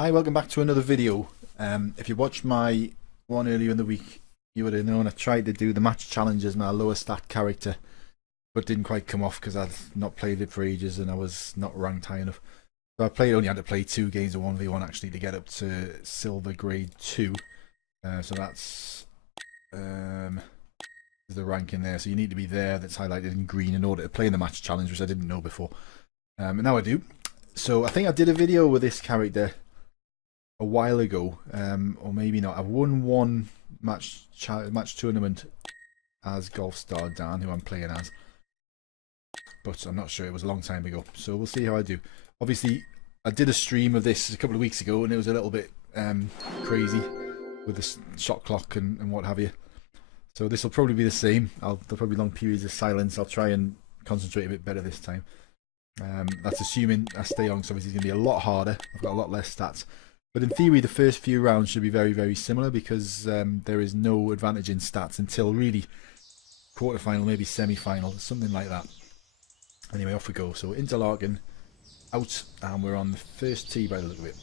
Hi, welcome back to another video. If you watched my one earlier in the week, you would have known I tried to do the match challenge as my lower stat character, but didn't quite come off because I'd not played it for ages and I was not ranked high enough. So I only had to play 2 games of 1v1 actually to get up to silver grade 2. So that's the rank in there. So you need to be there, that's highlighted in green, in order to play in the match challenge, which I didn't know before. And now I do. So I think I did a video with this character a while ago, or maybe not. I've won one match tournament as Golfstar Dan, who I'm playing as, but I'm not sure. It was a long time ago, so we'll see how I do. Obviously, I did a stream of this a couple of weeks ago, and it was a little bit crazy with the shot clock and what have you. So this will probably be the same. There'll probably be long periods of silence. I'll try and concentrate a bit better this time. That's assuming I stay on, so obviously it's going to be a lot harder. I've got a lot less stats. But in theory, the first few rounds should be very, very similar because there is no advantage in stats until really quarterfinal, maybe semi-final, something like that. Anyway, off we go. So Interlaken out, and we're on the first tee by the look of it.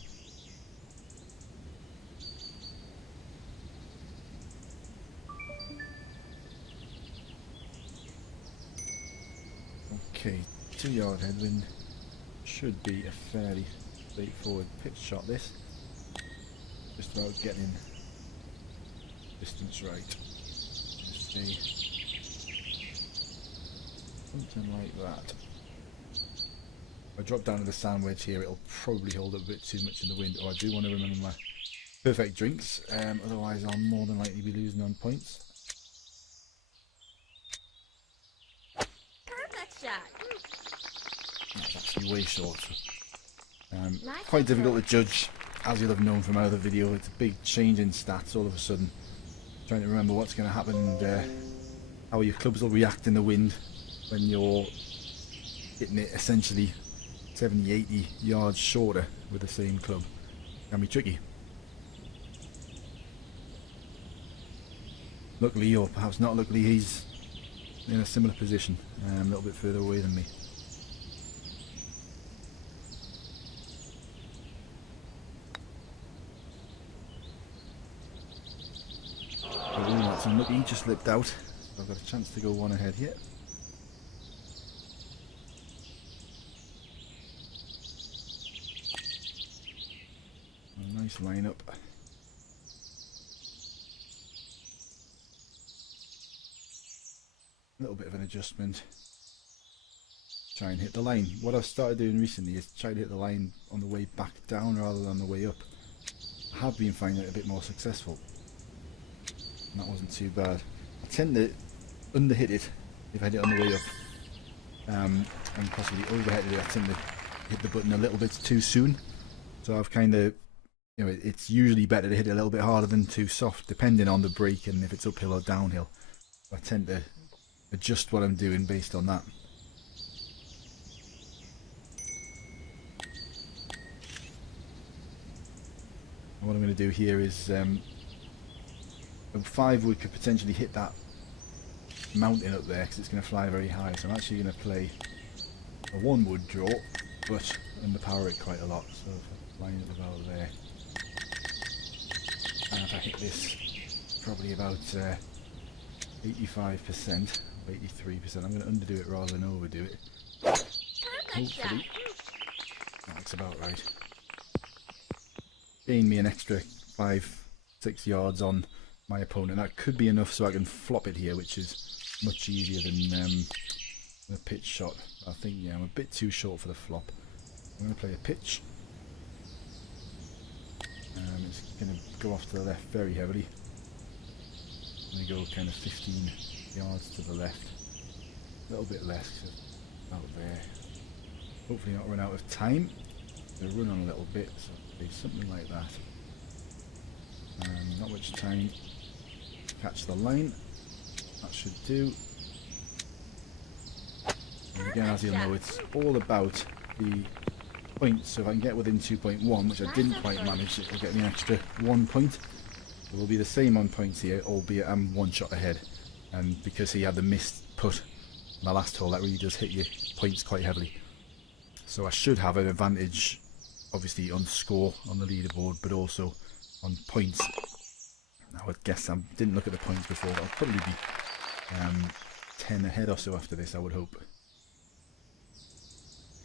Okay, 2-yard headwind. Should be a fairly straightforward pitch shot, this. Just about getting distance right. Just see. Something like that. If I drop down to the sand wedge here, it'll probably hold up a bit too much in the wind. Oh, I do want to remember my perfect drinks, otherwise I'll more than likely be losing on points. Perfect shot. That's actually way short. Quite difficult to judge. As you'll have known from my other video, it's a big change in stats all of a sudden. Trying to remember what's going to happen and how your clubs will react in the wind when you're hitting it essentially 70, 80 yards shorter with the same club. Can be tricky. Luckily, or perhaps not luckily, he's in a similar position, a little bit further away than me. Unlucky, he just slipped out. So I've got a chance to go one ahead here. A nice lineup. A little bit of an adjustment. Try and hit the line. What I've started doing recently is try to hit the line on the way back down rather than the way up. I have been finding it a bit more successful. That wasn't too bad. I tend to underhit it if I hit it on the way up, and possibly overhit it. I tend to hit the button a little bit too soon. So I've kind of, it's usually better to hit it a little bit harder than too soft, depending on the break and if it's uphill or downhill. I tend to adjust what I'm doing based on that. And what I'm going to do here is. 5 wood could potentially hit that mountain up there because it's going to fly very high, so I'm actually going to play a 1 wood draw but underpower it quite a lot, so if I line it about there, and if I hit this probably about 85%, 83%, I'm going to underdo it rather than overdo it. Hopefully that's about right. Gain me an extra 5-6 yards on my opponent. That could be enough so I can flop it here, which is much easier than the pitch shot. I think, yeah, I'm a bit too short for the flop. I'm going to play a pitch. It's going to go off to the left very heavily. I'm going to go kind of 15 yards to the left. A little bit less, so about there. Hopefully not run out of time. I'm going to run on a little bit, so do something like that. Not much time. Catch the line. That should do. And again, as you'll know, it's all about the points. So if I can get within 2.1, which I didn't quite manage, it will get me an extra 1 point. It will be the same on points here, albeit I'm 1 shot ahead. And because he had the missed putt in my last hole, that really does hit your points quite heavily. So I should have an advantage obviously on score on the leaderboard, but also on points. I would guess, I didn't look at the points before, but I'll probably be 10 ahead or so after this, I would hope.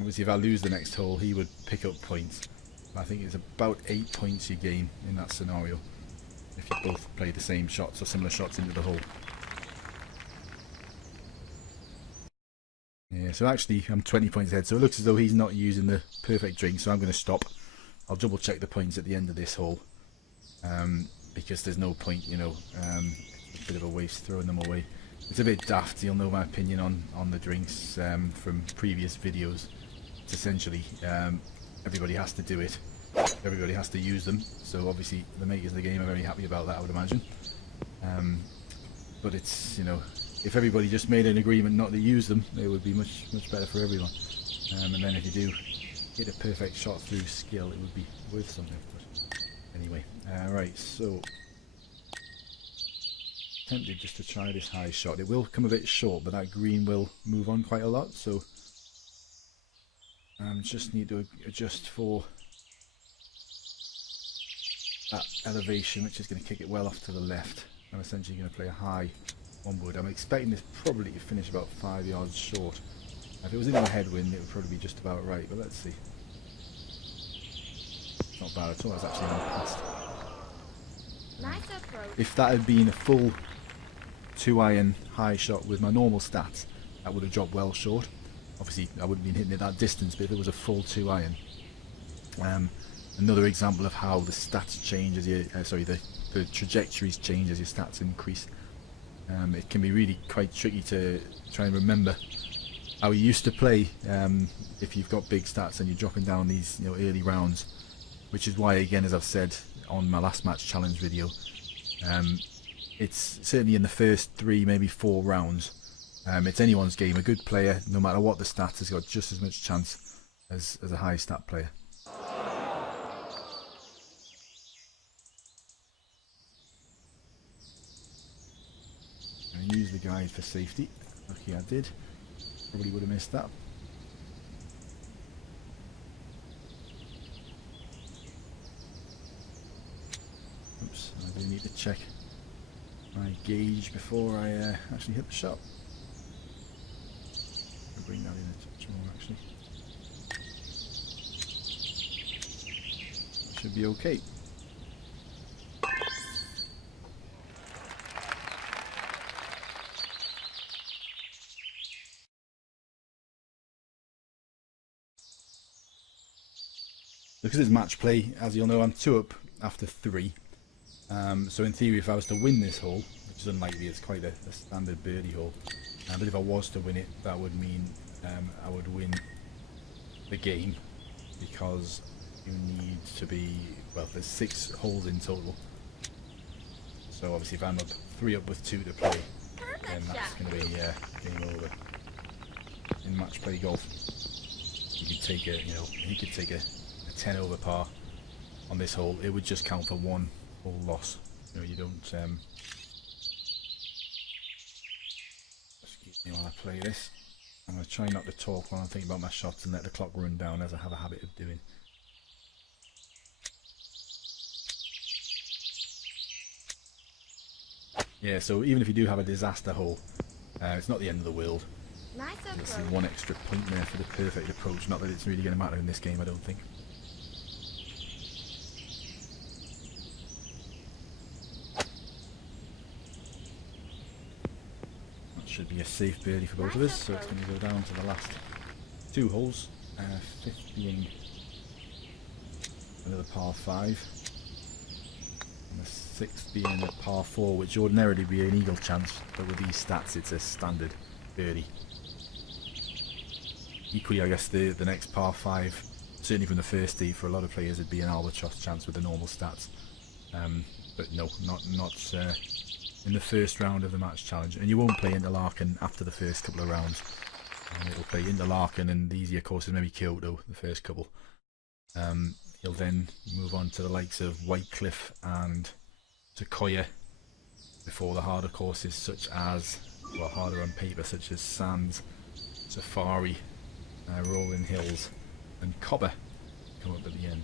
Obviously if I lose the next hole, he would pick up points. I think it's about 8 points you gain in that scenario if you both play the same shots or similar shots into the hole. Yeah, so actually I'm 20 points ahead, so it looks as though he's not using the perfect drink, so I'm going to stop. I'll double check the points at the end of this hole, because there's no point, you know, it's a bit of a waste throwing them away. It's a bit daft, you'll know my opinion on the drinks from previous videos. It's essentially everybody has to do it, everybody has to use them, so obviously the makers of the game are very happy about that, I would imagine. But it's, you know, if everybody just made an agreement not to use them, it would be much better for everyone. And then if you do hit a perfect shot through skill, it would be worth something. But anyway, right, so tempted just to try this high shot. It will come a bit short, but that green will move on quite a lot, so just need to adjust for that elevation, which is going to kick it well off to the left. I'm essentially going to play a high one wood. I'm expecting this probably to finish about 5 yards short. If it was in a headwind, it would probably be just about right, but let's see. Not bad at all, it's actually not past. Nice approach. If that had been a full 2-iron high shot with my normal stats, that would have dropped well short. Obviously I wouldn't have been hitting it that distance, but if it was a full 2-iron. Another example of how the stats change as you, the trajectories change as your stats increase. It can be really quite tricky to try and remember how you used to play if you've got big stats and you're dropping down these, you know, early rounds, which is why, again, as I've said on my last match challenge video, it's certainly in the first 3, maybe 4 rounds, it's anyone's game. A good player, no matter what the stats, has got just as much chance as a high stat player. I use the guide for safety. Lucky I did. Probably would have missed that. Oops, I do need to check my gauge before I actually hit the shot. I'll bring that in a touch more actually. Should be okay. Because it's match play, as you'll know, I'm 2 up after 3. So in theory, if I was to win this hole, which is unlikely, it's quite a standard birdie hole, but if I was to win it, that would mean I would win the game, because you need to be, well, there's 6 holes in total. So obviously if I'm up 3 up with 2 to play, then that's going to be game over. In match play golf, you could take a, you know, he could take a 10 over par on this hole. It would just count for 1 hole loss. You know, you don't excuse me while I play this. I'm going to try not to talk while I'm thinking about my shots and let the clock run down, as I have a habit of doing. Yeah, so even if you do have a disaster hole, it's not the end of the world. Nice You'll see approach. 1 extra point there for the perfect approach. Not that it's really going to matter in this game, I don't think. Should be a safe birdie for both of us, so it's going to go down to the last 2 holes, 5th being another par 5, and the 6th being a par 4, which ordinarily be an eagle chance, but with these stats it's a standard birdie. Equally, I guess the next par 5, certainly from the first tee, for a lot of players it'd be an albatross chance with the normal stats, but no, not in the first round of the match challenge. And you won't play Interlaken after the first couple of rounds. It'll play Interlaken and the easier courses, maybe Kyoto, the first couple. He'll then move on to the likes of Whitecliff and Sequoia before the harder courses such as, well, harder on paper, such as Sands, Safari, Rolling Hills and Cobber come up at the end.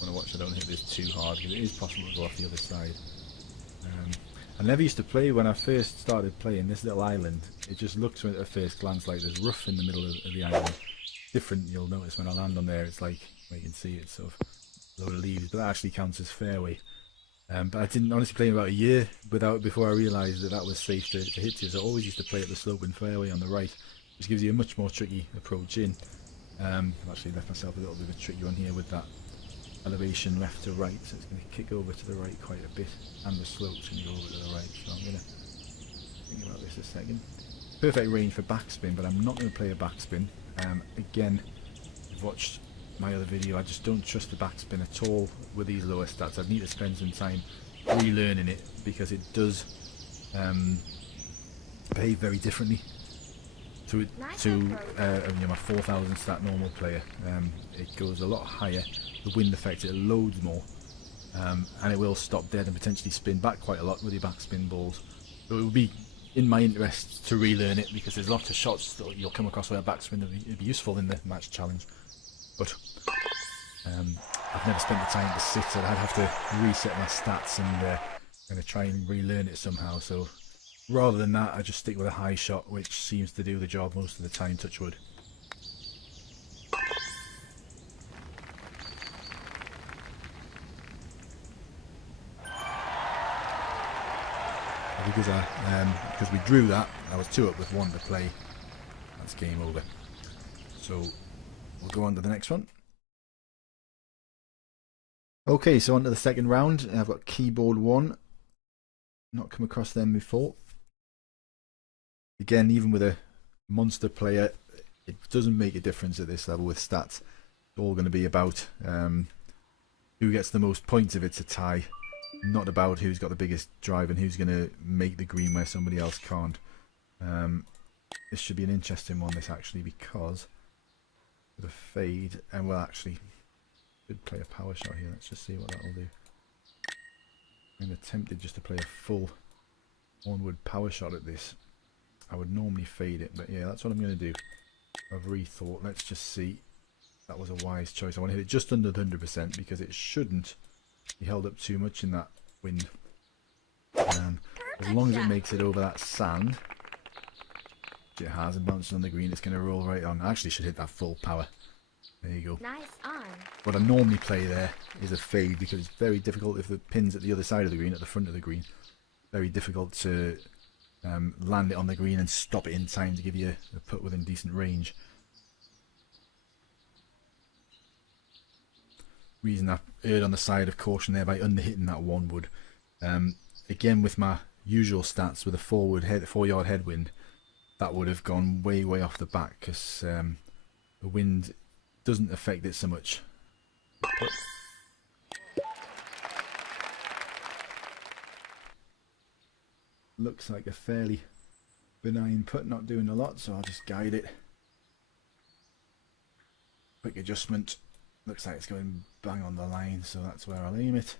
I want to watch I don't hit this too hard because it is possible to go off the other side. I never used to play when I first started playing this little island. It just looks at first glance like there's rough in the middle of the island. Different, you'll notice when I land on there, it's like, well, you can see it's sort of a load of leaves, but that actually counts as fairway. But I didn't honestly play in about a year before I realised that was safe to hit you. So I always used to play at the sloping fairway on the right, which gives you a much more tricky approach in. I've actually left myself a little bit of a tricky one here with that elevation left to right, so it's going to kick over to the right quite a bit, and the slope's going to go over to the right, so I'm going to think about this a second. Perfect range for backspin, but I'm not going to play a backspin. Again, you've watched my other video, I just don't trust the backspin at all with these lower stats. I need to spend some time relearning it because it does behave very differently to my 4000 stat normal player. It goes a lot higher, the wind affects it loads more, and it will stop dead and potentially spin back quite a lot with your backspin balls. So it would be in my interest to relearn it because there's lots of shots that you'll come across where a backspin would be useful in the match challenge. But I've never spent the time to sit, so I'd have to reset my stats and kind of try and relearn it somehow. So rather than that, I just stick with a high shot, which seems to do the job most of the time, touch wood. Because we drew that, I was 2 up with 1 to play. That's game over. So we'll go on to the next one. Okay, so on to the second round. I've got keyboard 1. Not come across them before. Again, even with a monster player, it doesn't make a difference at this level with stats. It's all going to be about who gets the most points if it's a tie, not about who's got the biggest drive and who's going to make the green where somebody else can't. This should be an interesting one, this actually, because with a fade, and well, actually, should play a power shot here. Let's just see what that will do. I'm tempted just to play a full onward power shot at this. I would normally fade it, but yeah, that's what I'm going to do. I've rethought. Let's just see. That was a wise choice. I want to hit it just under the 100% because it shouldn't be held up too much in that wind. As long as it makes it over that sand, which it has, and bounces on the green, it's going to roll right on. I actually should hit that full power. There you go. Nice on. What I normally play there is a fade because it's very difficult if the pin's at the other side of the green, at the front of the green. Very difficult to land it on the green and stop it in time to give you a putt within decent range. Reason I erred on the side of caution there by underhitting that 1 wood. Again, with my usual stats with a 4-yard headwind, that would have gone way off the back because the wind doesn't affect it so much. But looks like a fairly benign putt, not doing a lot, so I'll just guide it. Quick adjustment. Looks like it's going bang on the line, so that's where I'll aim it.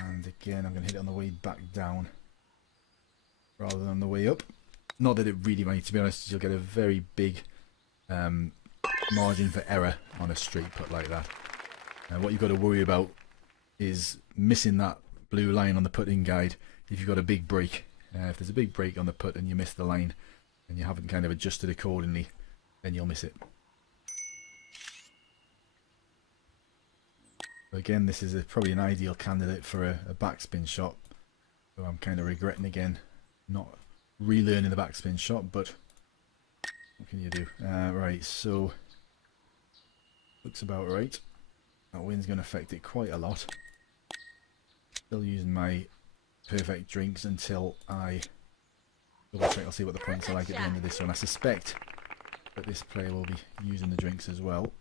And again, I'm going to hit it on the way back down rather than on the way up. Not that it really might, to be honest, you'll get a very big margin for error on a straight putt like that. What you've got to worry about is missing that blue line on the putting guide if you've got a big break. If there's a big break on the putt and you miss the line and you haven't kind of adjusted accordingly, then you'll miss it. Again, this is probably an ideal candidate for a backspin shot. So I'm kind of regretting again not relearning the backspin shot, but what can you do? Right, so looks about right. That wind's going to affect it quite a lot. Still using my perfect drinks until I double check. I'll see what the points are like at the end of this one. I suspect that this player will be using the drinks as well.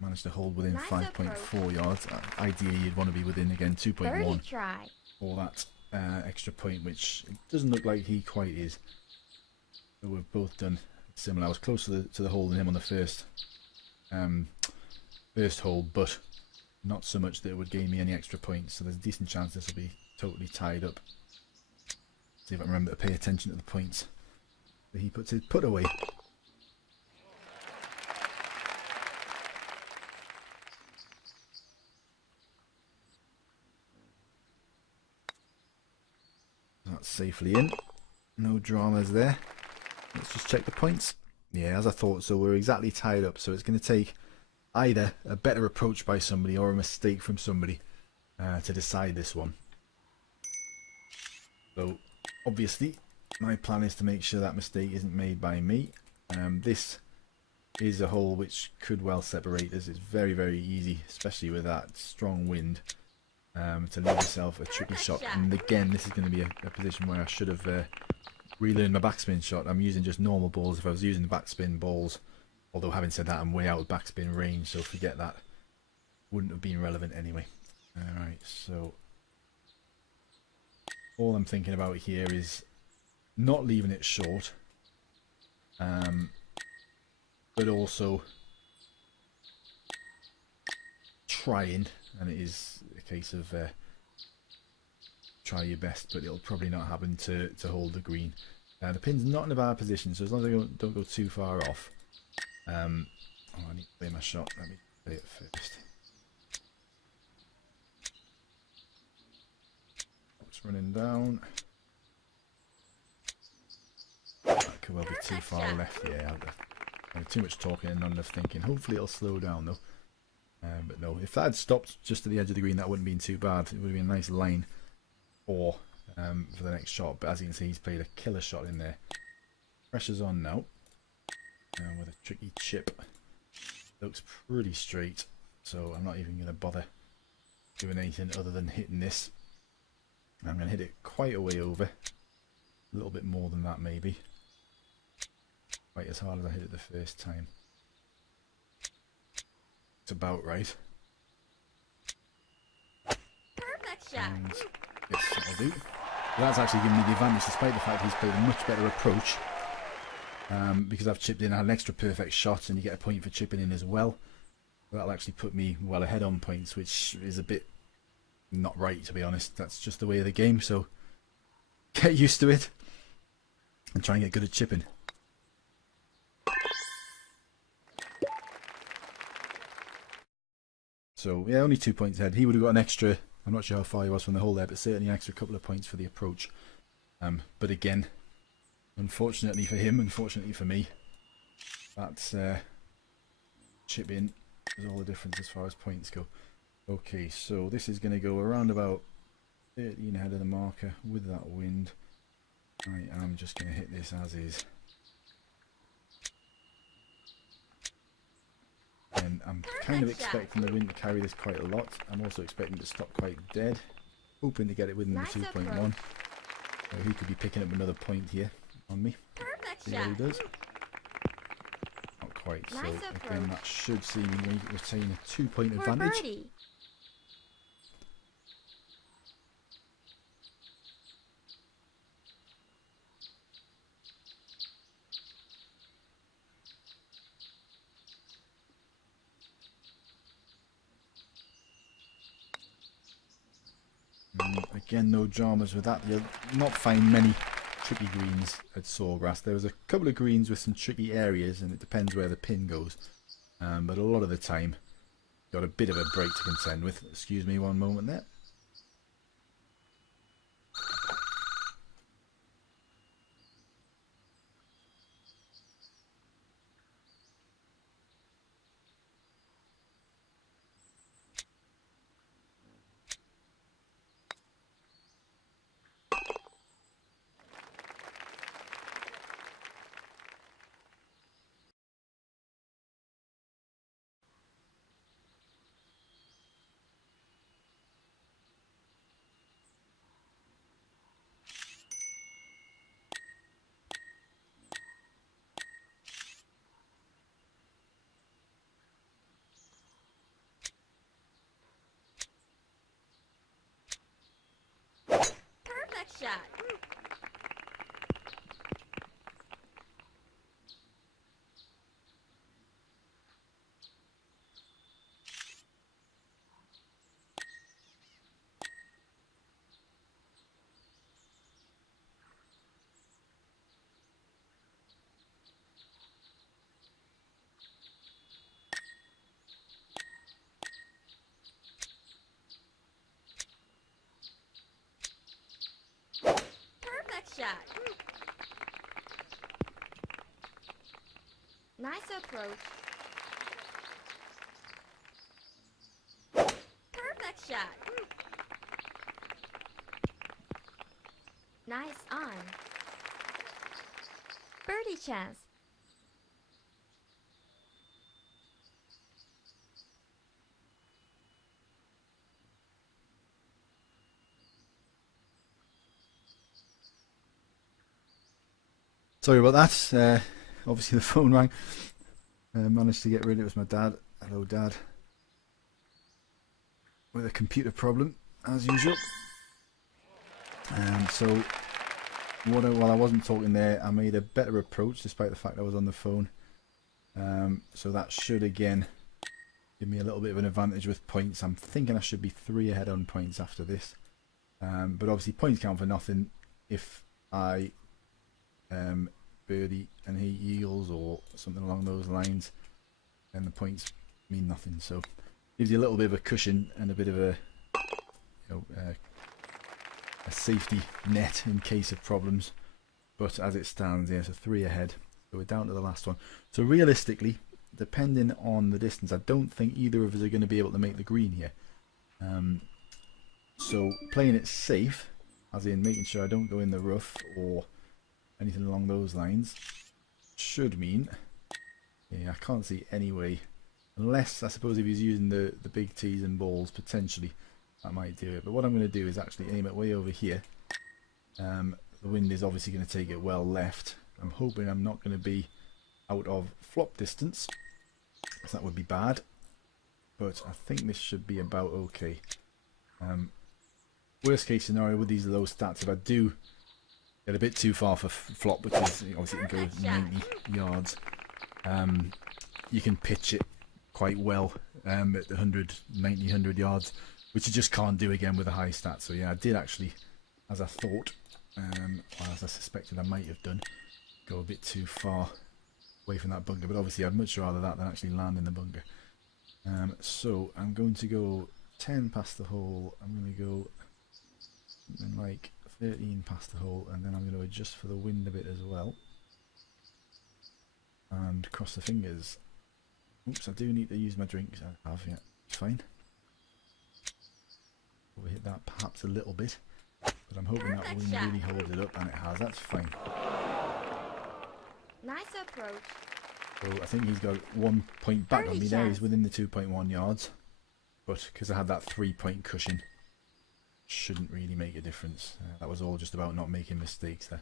Managed to hold within 5.4 yards. Ideally, you'd want to be within, again, 2.1 for that extra point, which it doesn't look like he quite is. So we've both done similar. I was closer to the hole than him on the first hole, but not so much that it would gain me any extra points. So there's a decent chance this will be totally tied up. See if I can remember to pay attention to the points that he puts his put away. That's safely in. No dramas there. Let's just check the points. Yeah, as I thought so. We're exactly tied up. So it's going to take either a better approach by somebody or a mistake from somebody to decide this one. So obviously my plan is to make sure that mistake isn't made by me. This is a hole which could well separate us. It's very, very easy, especially with that strong wind, to leave yourself a tricky shot. And again, this is going to be a position where I should have relearned my backspin shot. I'm using just normal balls. If I was using the backspin balls, although having said that, I'm way out of backspin range, so forget that. Wouldn't have been relevant anyway. Alright, so all I'm thinking about here is not leaving it short, but also trying, and it is a case of try your best, but it'll probably not happen to hold the green. The pin's not in a bad position, so as long as I don't go too far off. Oh, I need to play my shot. Let me play it first. It's running down. That could well be too far left. Yeah, I've too much talking and not enough thinking. Hopefully it'll slow down though. But no, if that had stopped just at the edge of the green, that wouldn't have been too bad. It would have been a nice line for the next shot. But as you can see, he's played a killer shot in there. Pressure's on now. With a tricky chip. Looks pretty straight, so I'm not even going to bother doing anything other than hitting this. I'm going to hit it quite a way over. A little bit more than that maybe. Quite as hard as I hit it the first time. It's about right. Perfect shot. And yes, that'll do. That's actually given me the advantage, despite the fact he's played a much better approach. Because I've chipped in, I had an extra perfect shot, and you get a point for chipping in as well. That'll actually put me well ahead on points, which is a bit not right, to be honest. That's just the way of the game, so get used to it and try and get good at chipping. So yeah, only 2 points ahead. He would have got an extra, I'm not sure how far he was from the hole there, but certainly an extra couple of points for the approach. But again, unfortunately for him, unfortunately for me, that's chip in is all the difference as far as points go. Okay, so this is going to go around about 13 ahead of the marker with that wind. I am just going to hit this as is. And I'm kind of expecting the wind to carry this quite a lot. I'm also expecting it to stop quite dead. Hoping to get it within the 2.1. So he could be picking up another point here on me. See what he does. Not quite. So again, that should see me retain a 2-point advantage. Again, no dramas with that. You'll not find many tricky greens at Sawgrass. There was a couple of greens with some tricky areas, and it depends where the pin goes. But a lot of the time, got a bit of a break to contend with. Excuse me one moment there. approach. Perfect shot. Nice on. Birdie chance. Sorry about that. Obviously the phone rang. Managed to get rid of it. It was my dad. Hello, Dad. With a computer problem, as usual. So, while I wasn't talking there, I made a better approach despite the fact I was on the phone. So that should again give me a little bit of an advantage with points. I'm thinking I should be 3 ahead on points after this. But obviously points count for nothing if I birdie and he eagles or something along those lines, and the points mean nothing. So gives you a little bit of a cushion and a bit of a, a safety net in case of problems. But as it stands, yeah, so 3 ahead. So we're down to the last one. So realistically, depending on the distance, I don't think either of us are going to be able to make the green here. So playing it safe, as in making sure I don't go in the rough or anything along those lines, should mean, yeah, I can't see any way, unless I suppose if he's using the big tees and balls, potentially that might do it. But what I'm going to do is actually aim it way over here. The wind is obviously going to take it well left. I'm hoping I'm not going to be out of flop distance, because that would be bad, but I think this should be about okay. Worst case scenario with these low stats, if I do get a bit too far for flop, which is obviously it can go 90 yards, you can pitch it quite well at 100 yards, which you just can't do again with a high stat. So yeah, I did actually, as I thought, or as I suspected I might have done, go a bit too far away from that bunker, but obviously I'd much rather that than actually land in the bunker. So I'm going to go 10 past the hole. I'm going to go something like 13 past the hole, and then I'm going to adjust for the wind a bit as well, and cross the fingers. Oops, I do need to use my drinks. I have, yeah, it's fine. Overhit that perhaps a little bit, but I'm hoping that wind really holds it up, and it has. That's fine. Nice approach. So I think he's got 1 point back on me there. He's within the 2.1 yards, but because I had that 3-point cushion, shouldn't really make a difference. That was all just about not making mistakes there.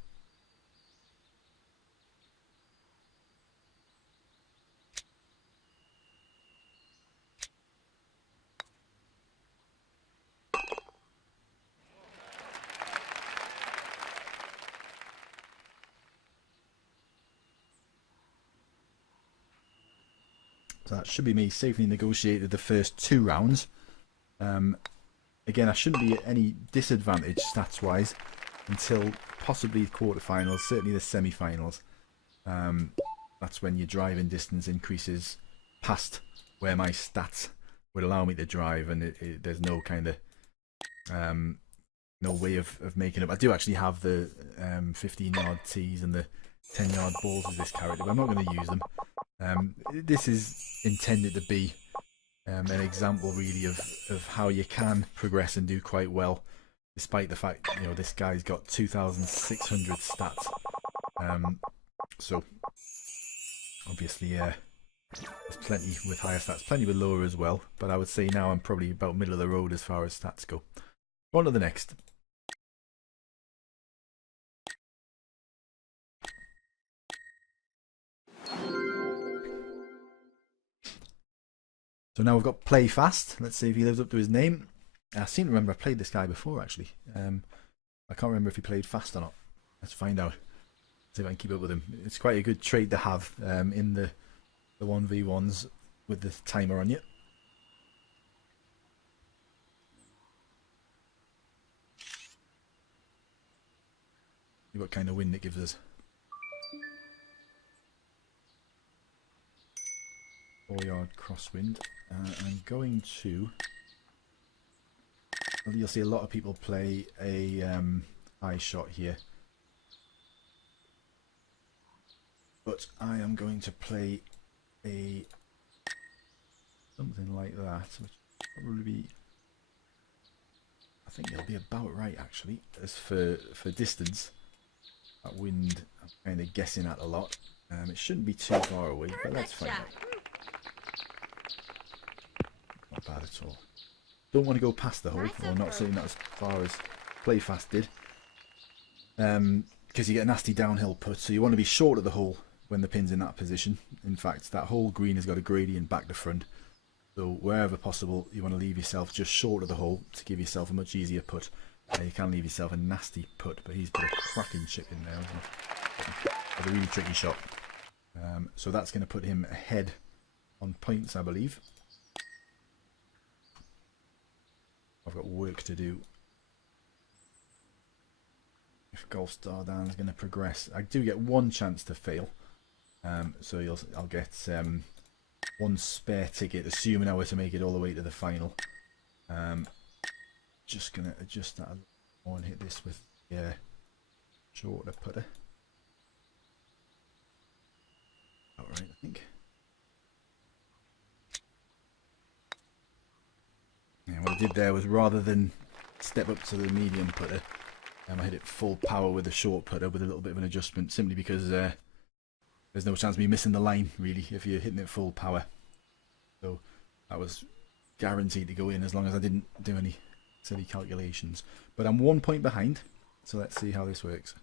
So that should be me safely negotiated the first 2 rounds. Again, I shouldn't be at any disadvantage stats-wise until possibly the quarterfinals, certainly the semi-finals. That's when your driving distance increases past where my stats would allow me to drive, and there's no kind of no way of making up. I do actually have the 15-yard tees and the 10-yard balls with this character, but I'm not going to use them. This is intended to be an example really of how you can progress and do quite well, despite the fact, this guy's got 2,600 stats. So obviously there's plenty with higher stats, plenty with lower as well, but I would say now I'm probably about middle of the road as far as stats go. On to the next. So now we've got Play Fast. Let's see if he lives up to his name. I seem to remember I played this guy before, actually. I can't remember if he played fast or not. Let's find out. See if I can keep up with him. It's quite a good trait to have in the 1v1s with the timer on you. See what kind of wind it gives us. 4-yard crosswind. I'm going to... Well, you'll see a lot of people play a high shot here, but I am going to play something like that, which will probably be, I think it'll be about right actually. As for distance, that wind I'm kind of guessing at a lot. It shouldn't be too far away, but let's find out. Not bad at all. Don't want to go past the hole, or not saying that as far as Playfast did, because you get a nasty downhill putt. So you want to be short of the hole when the pin's in that position. In fact, that whole green has got a gradient back to front, so wherever possible you want to leave yourself just short of the hole to give yourself a much easier putt. You can leave yourself a nasty putt, but he's put a cracking chip in there. That's a really tricky shot. So that's going to put him ahead on points, I believe. I've got work to do. If Golfstar Dan is going to progress, I do get one chance to fail. So I'll get one spare ticket, assuming I were to make it all the way to the final. Just going to adjust that a little more and hit this with the shorter putter. Alright, I think. Yeah, what I did there was, rather than step up to the medium putter, I hit it full power with the short putter with a little bit of an adjustment, simply because there's no chance of me missing the line really if you're hitting it full power. So that was guaranteed to go in as long as I didn't do any silly calculations. But I'm 1 point behind, so let's see how this works.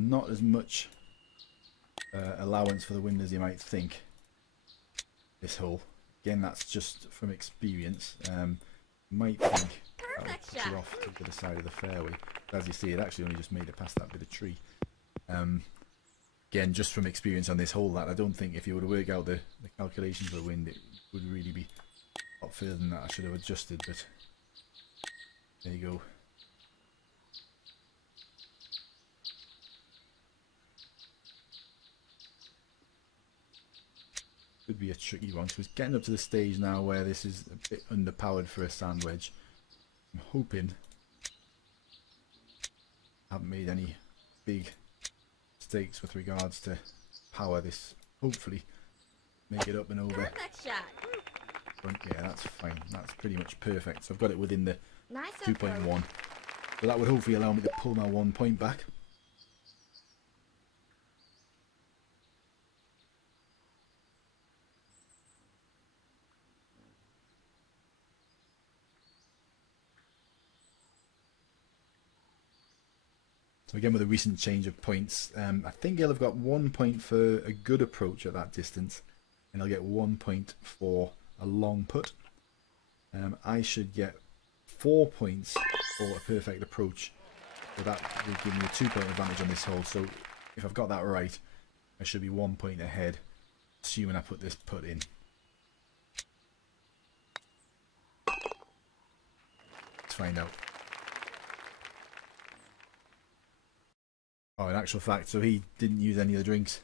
Not as much allowance for the wind as you might think this hole. Again, that's just from experience. Might think that would push it off to the side of the fairway. But as you see, it actually only just made it past that bit of tree. Again, just from experience on this hole, that I don't think if you were to work out the calculations of the wind, it would really be a lot further than that. I should have adjusted, but there you go. Could be a tricky one. So it's getting up to the stage now where this is a bit underpowered for a sand wedge. I'm hoping I haven't made any big mistakes with regards to power. This hopefully make it up and over. Yeah, that's fine. That's pretty much perfect. So I've got it within the 2.1. So that would hopefully allow me to pull my 1 point back. So again, with a recent change of points, I think he'll have got 1 point for a good approach at that distance, and he'll get 1 point for a long putt. I should get 4 points for a perfect approach, so that will give me a 2 point advantage on this hole. So if I've got that right, I should be 1 point ahead, assuming I put this putt in. Let's find out. Oh, in actual fact, so he didn't use any of the drinks.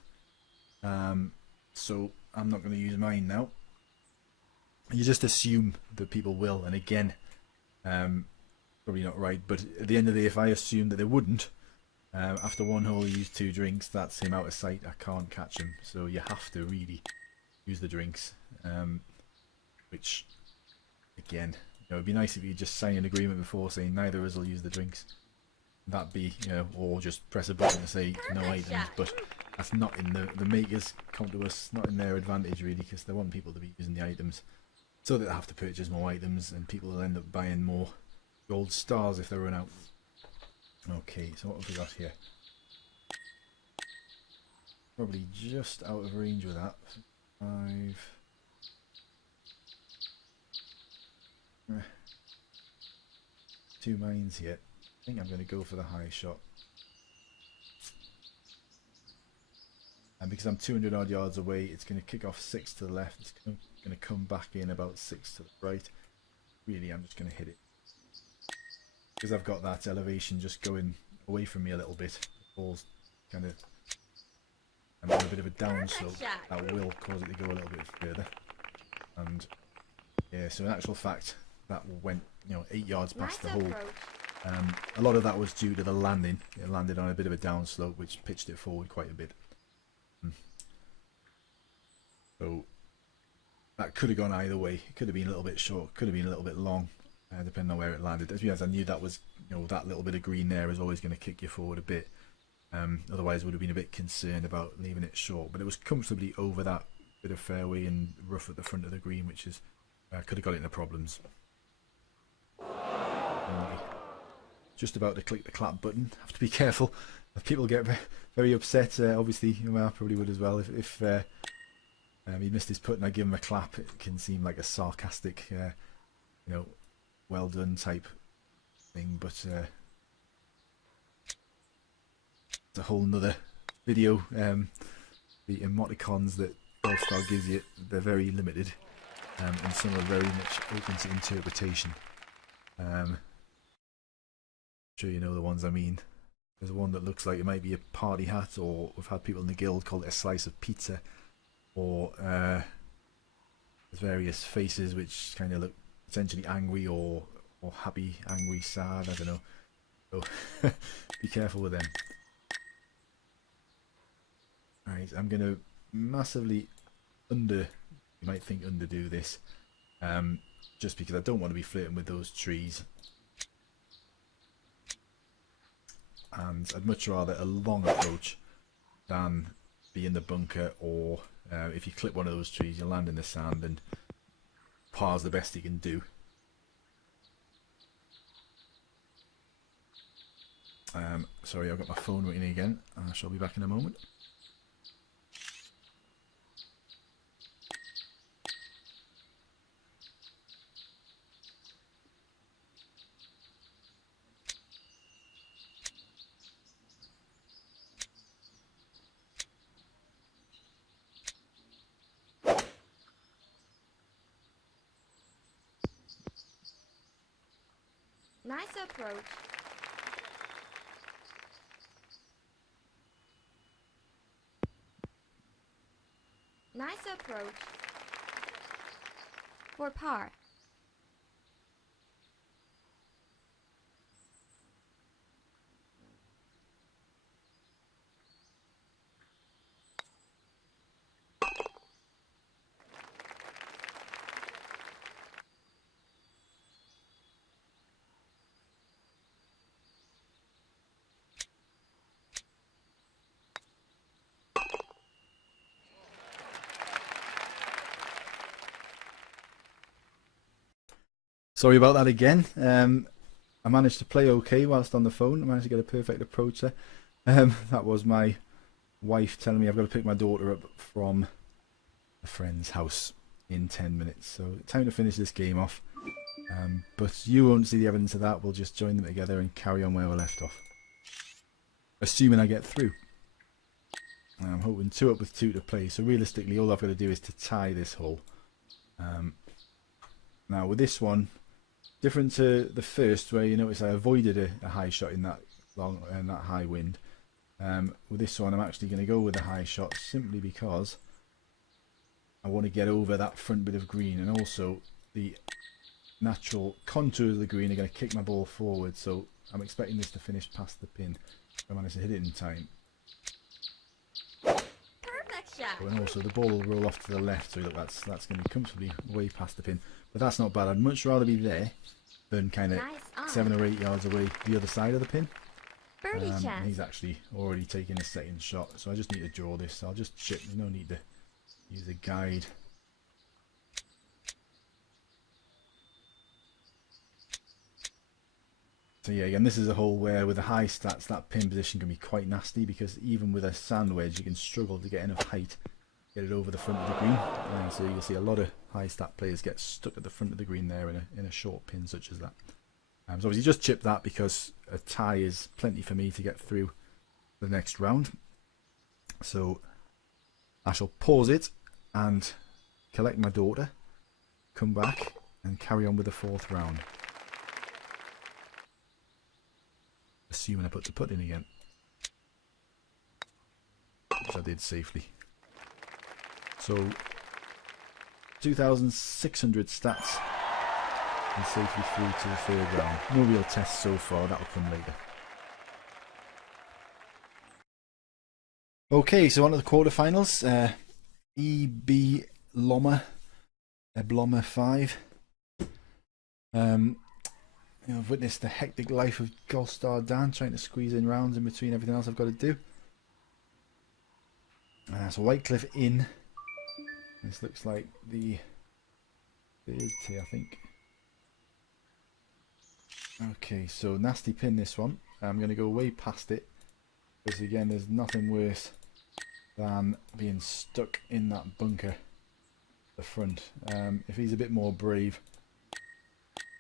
So I'm not going to use mine now. You just assume that people will, and again, probably not right, but at the end of the day, if I assume that they wouldn't, after one hole he used 2 drinks, that's him out of sight. I can't catch him, so you have to really use the drinks. Which, again, it'd be nice if you just sign an agreement before saying neither of us will use the drinks. That be, or just press a button and say no items, but that's not in the makers come to us, not in their advantage really, because they want people to be using the items, so that they have to purchase more items, and people will end up buying more gold stars if they run out. Okay, so what have we got here? Probably just out of range with that. 5. 2 mines here. I think I'm going to go for the high shot. And because I'm 200 odd yards away, it's going to kick off 6 to the left. It's going to come back in about 6 to the right. Really, I'm just going to hit it. Because I've got that elevation just going away from me a little bit. The ball's kind of on a bit of a downslope. That will cause it to go a little bit further. And yeah, so in actual fact, that went, you know, 8 yards past the Nice hole. approach. A lot of that was due to the landing. It landed on a bit of a downslope, which pitched it forward quite a bit. So that could have gone either way. It could have been a little bit short, could have been a little bit long, depending on where it landed. As I knew that was, you know, that little bit of green there is always going to kick you forward a bit. Otherwise, I would have been a bit concerned about leaving it short. But it was comfortably over that bit of fairway and rough at the front of the green, which is could have got it into problems. Just about to click the clap button. Have to be careful. People get very upset. Obviously, well, I probably would as well if he missed his putt and I give him a clap. It can seem like a sarcastic, you know, well done type thing, but it's a whole nother video. The emoticons that Golfstar gives you, they're very limited, and some are very much open to interpretation. I'm sure you know the ones I mean. There's one that looks like it might be a party hat, or we've had people in the guild call it a slice of pizza, or there's various faces which kind of look potentially angry or happy, angry, sad, I don't know. So be careful with them. Alright, I'm going to massively you might think underdo this, just because I don't want to be flirting with those trees. And I'd much rather a long approach than be in the bunker, or if you clip one of those trees you land in the sand, and par's the best you can do. Sorry, I've got my phone ringing again. I shall be back in a moment. Nice approach. Nice approach. For par. Sorry about that again. I managed to play okay whilst on the phone. I managed to get a perfect approach there. That was my wife telling me I've got to pick my daughter up from a friend's house in 10 minutes. So time to finish this game off. But you won't see the evidence of that. We'll just join them together and carry on where we left off. Assuming I get through. I'm hoping 2 up with 2 to play. So realistically, all I've got to do is to tie this hole. Now with this one, different to the first, where you notice I avoided a high shot in that that high wind. With this one, I'm actually going to go with a high shot simply because I want to get over that front bit of green, and also the natural contour of the green are going to kick my ball forward. So I'm expecting this to finish past the pin. I managed to hit it in time. Perfect shot. And also the ball will roll off to the left, so look, that's going to be comfortably way past the pin. But that's not bad. I'd much rather be there than kind of Nice 7 or 8 yards away the other side of the pin. Birdie And chance. he's actually already taken a second shot, so I just need to draw this. I'll just chip. There's no need to use a guide. So yeah, again, this is a hole where with the high stats, that pin position can be quite nasty, because even with a sand wedge, you can struggle to get enough height, get it over the front of the green. And so you'll see a lot of high stat players get stuck at the front of the green there in a short pin such as that. So obviously just chip that, because a tie is plenty for me to get through the next round. So I shall pause it and collect my daughter, come back and carry on with the 4th round. Assuming I put the putt in again, which I did safely. So 2,600 stats and safely through to the third round. No real tests so far, that'll come later. Okay, so on to the quarterfinals. EB Blommer 5. I've witnessed the hectic life of Golfstar Dan, trying to squeeze in rounds in between everything else I've got to do. So Whitecliff in. This looks like the third tee, I think. Okay, so nasty pin this one. I'm going to go way past it, because again, there's nothing worse than being stuck in that bunker at the front. If he's a bit more brave,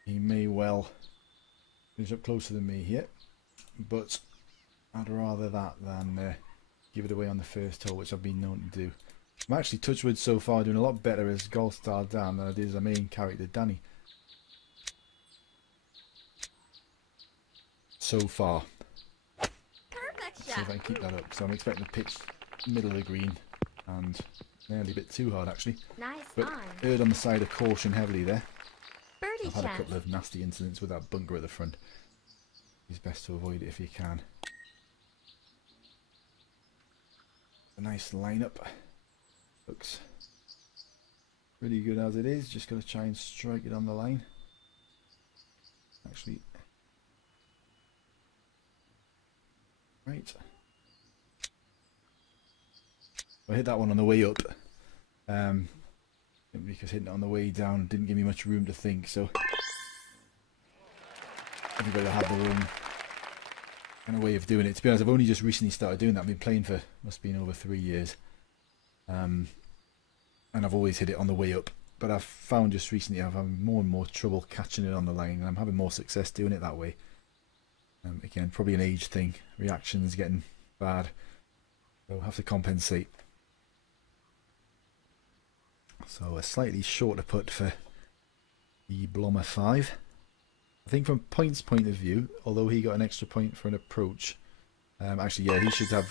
he may well finish up closer than me here, but I'd rather that than give it away on the first hole, which I've been known to do. I'm actually, touch wood, so far doing a lot better as Golfstar Dan than I did as a main character Danny. So far. Perfect See if shot. I can keep that up. So I'm expecting to pitch middle of the green, and nearly a bit too hard actually. Nice But on. erred on the side of caution heavily there. Birdie I've had a chance. couple of nasty incidents with that bunker at the front. It's best to avoid it if you can. A nice lineup. Looks pretty good as it is. Just got to try and strike it on the line. Actually, right. I hit that one on the way up. Because hitting it on the way down didn't give me much room to think. So everybody will have their own kind of way of doing it. To be honest, I've only just recently started doing that. I've been playing for, must have been over 3 years. And I've always hit it on the way up. But I've found just recently I'm having more and more trouble catching it on the line. And I'm having more success doing it that way. Again, probably an age thing. Reactions getting bad. So I'll have to compensate. So a slightly shorter putt for the Blommer 5. I think from points point of view, although he got an extra point for an approach, actually yeah, he should have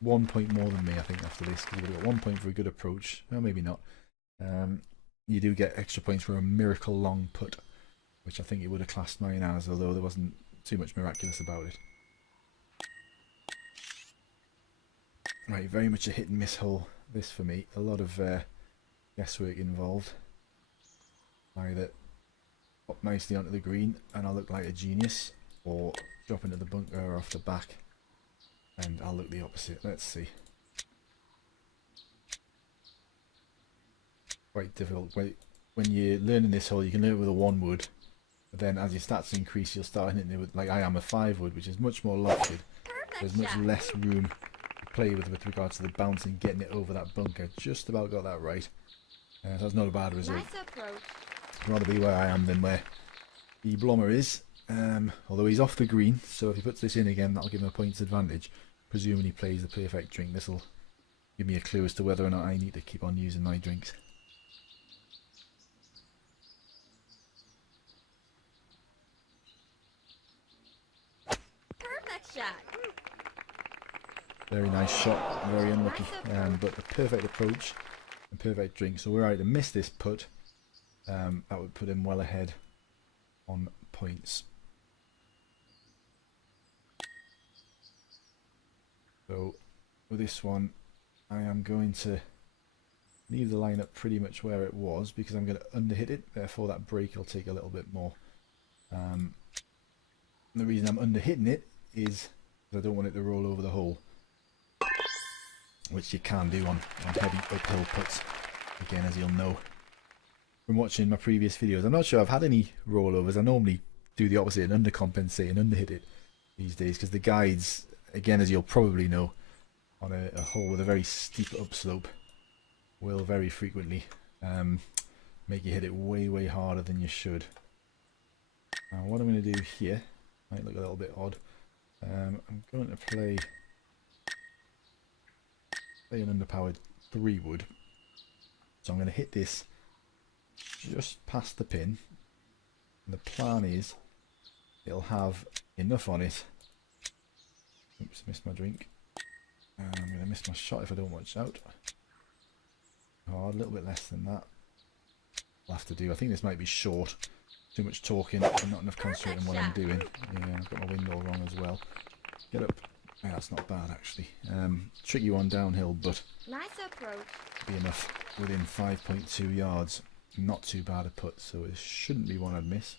1 point more than me I think after this, because he would have got 1 point for a good approach. Well, maybe not. You do get extra points for a miracle long putt, which I think it would have classed mine as, although there wasn't too much miraculous about it. Right, very much a hit and miss hole this for me. A lot of guesswork involved. Either pop nicely onto the green and I'll look like a genius, or drop into the bunker off the back and I'll look the opposite. Let's see. Quite difficult. When you're learning this hole, you can learn it with a 1 wood, but then as your stats increase, you'll start hitting it with, like I am, a 5 wood, which is much more lofted. There's much less room to play with regards to the bounce and getting it over that bunker. Just about got that right. So that's not a bad result. Nice approach. I'd rather be where I am than where the Blommer is. Although he's off the green, so if he puts this in again, that'll give him a points advantage. Presuming he plays the perfect drink, this will give me a clue as to whether or not I need to keep on using my drinks. Perfect shot. Very nice shot, very unlucky, but a perfect approach and perfect drink. So were I to miss this putt, that would put him well ahead on points. So with this one, I am going to leave the lineup pretty much where it was, because I'm going to underhit it, therefore that break will take a little bit more. And the reason I'm underhitting it is because I don't want it to roll over the hole, which you can do on heavy uphill putts, again, as you'll know from watching my previous videos. I'm not sure I've had any rollovers. I normally do the opposite and undercompensate and underhit it these days, because the guides, again, as you'll probably know, on a hole with a very steep upslope will very frequently make you hit it way harder than you should. Now what I'm going to do here might look a little bit odd. I'm going to play an underpowered 3 wood. So I'm going to hit this just past the pin, and the plan is it'll have enough on it. Oops, missed my drink. And I'm going to miss my shot if I don't watch out. Hard, a little bit less than that. I'll have to do. I think this might be short, Too much talking and not enough concentrating on what I'm doing. Yeah, I've got my wind all wrong as well. Get up. Yeah, that's not bad actually. Tricky one downhill, but Nice approach. be enough within 5.2 yards. Not too bad a putt, so it shouldn't be one I'd miss.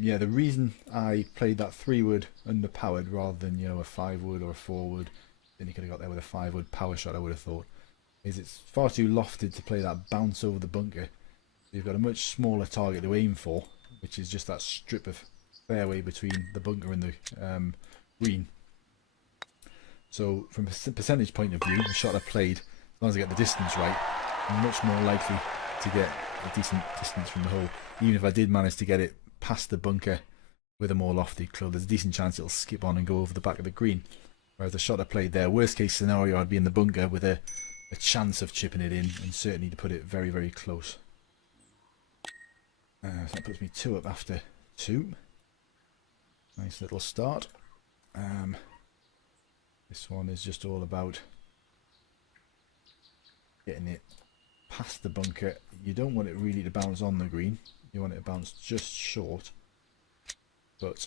Yeah, the reason I played that 3-wood underpowered rather than, you know, a 5-wood or a 4-wood, then you could have got there with a 5-wood power shot, I would have thought, is it's far too lofted to play that bounce over the bunker. You've got a much smaller target to aim for, which is just that strip of fairway between the bunker and the green. So from a percentage point of view, the shot I played, as long as I get the distance right, I'm much more likely to get a decent distance from the hole. Even if I did manage to get it past the bunker with a more lofty club, there's a decent chance it'll skip on and go over the back of the green. Whereas the shot I played there, worst case scenario, I'd be in the bunker with a chance of chipping it in, and certainly to put it very, very close. So that puts me 2 up after 2. Nice little start. This one is just all about getting it past the bunker. You don't want it really to bounce on the green. You want it to bounce just short. But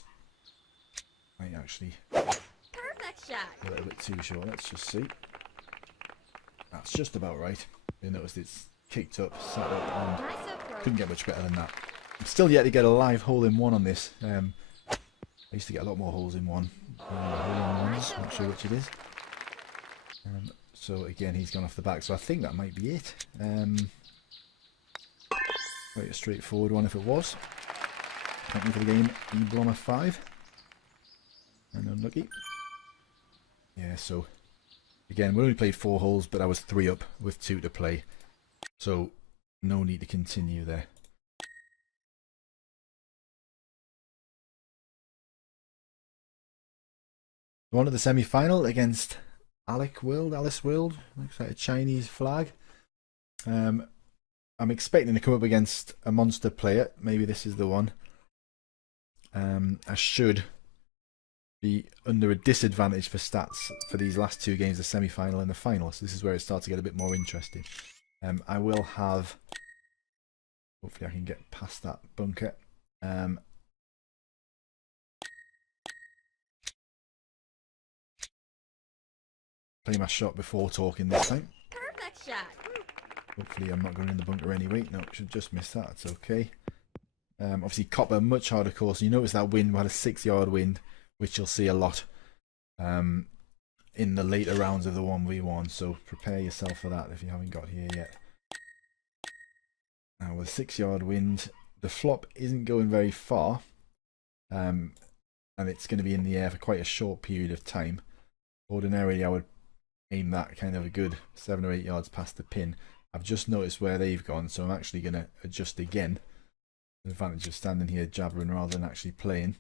I actually Perfect shot. a little bit too short. Let's just see. That's just about right. You noticed it's kicked up, sat up, and Nice approach. couldn't get much better than that. I'm still yet to get a live hole in one on this. I used to get a lot more holes in one. Hole in ones, not sure which it is. So again, he's gone off the back, so I think that might be it. Quite a straightforward one if it was. Thank you for the game, E-Blommer 5. And unlucky. Yeah, so again, we only played 4 holes, but I was 3 up with 2 to play. So no need to continue there. On to the semi-final against Alice World. Looks like a Chinese flag. I'm expecting to come up against a monster player. Maybe this is the one. I should be under a disadvantage for stats for these last 2 games, the semi-final and the final. So this is where it starts to get a bit more interesting. I will have... Hopefully I can get past that bunker. Play my shot before talking this time. Perfect shot. Hopefully I'm not going in the bunker anyway. No, should just miss that. It's okay. Obviously copper, much harder course. You notice that wind, we had a 6-yard wind, which you'll see a lot in the later rounds of the 1v1. So prepare yourself for that if you haven't got here yet. Now with a 6-yard wind, the flop isn't going very far. And it's going to be in the air for quite a short period of time. Ordinarily I would aim that kind of a good 7 or 8 yards past the pin. I've just noticed where they've gone, so I'm actually going to adjust again. The advantage of standing here jabbering rather than actually playing.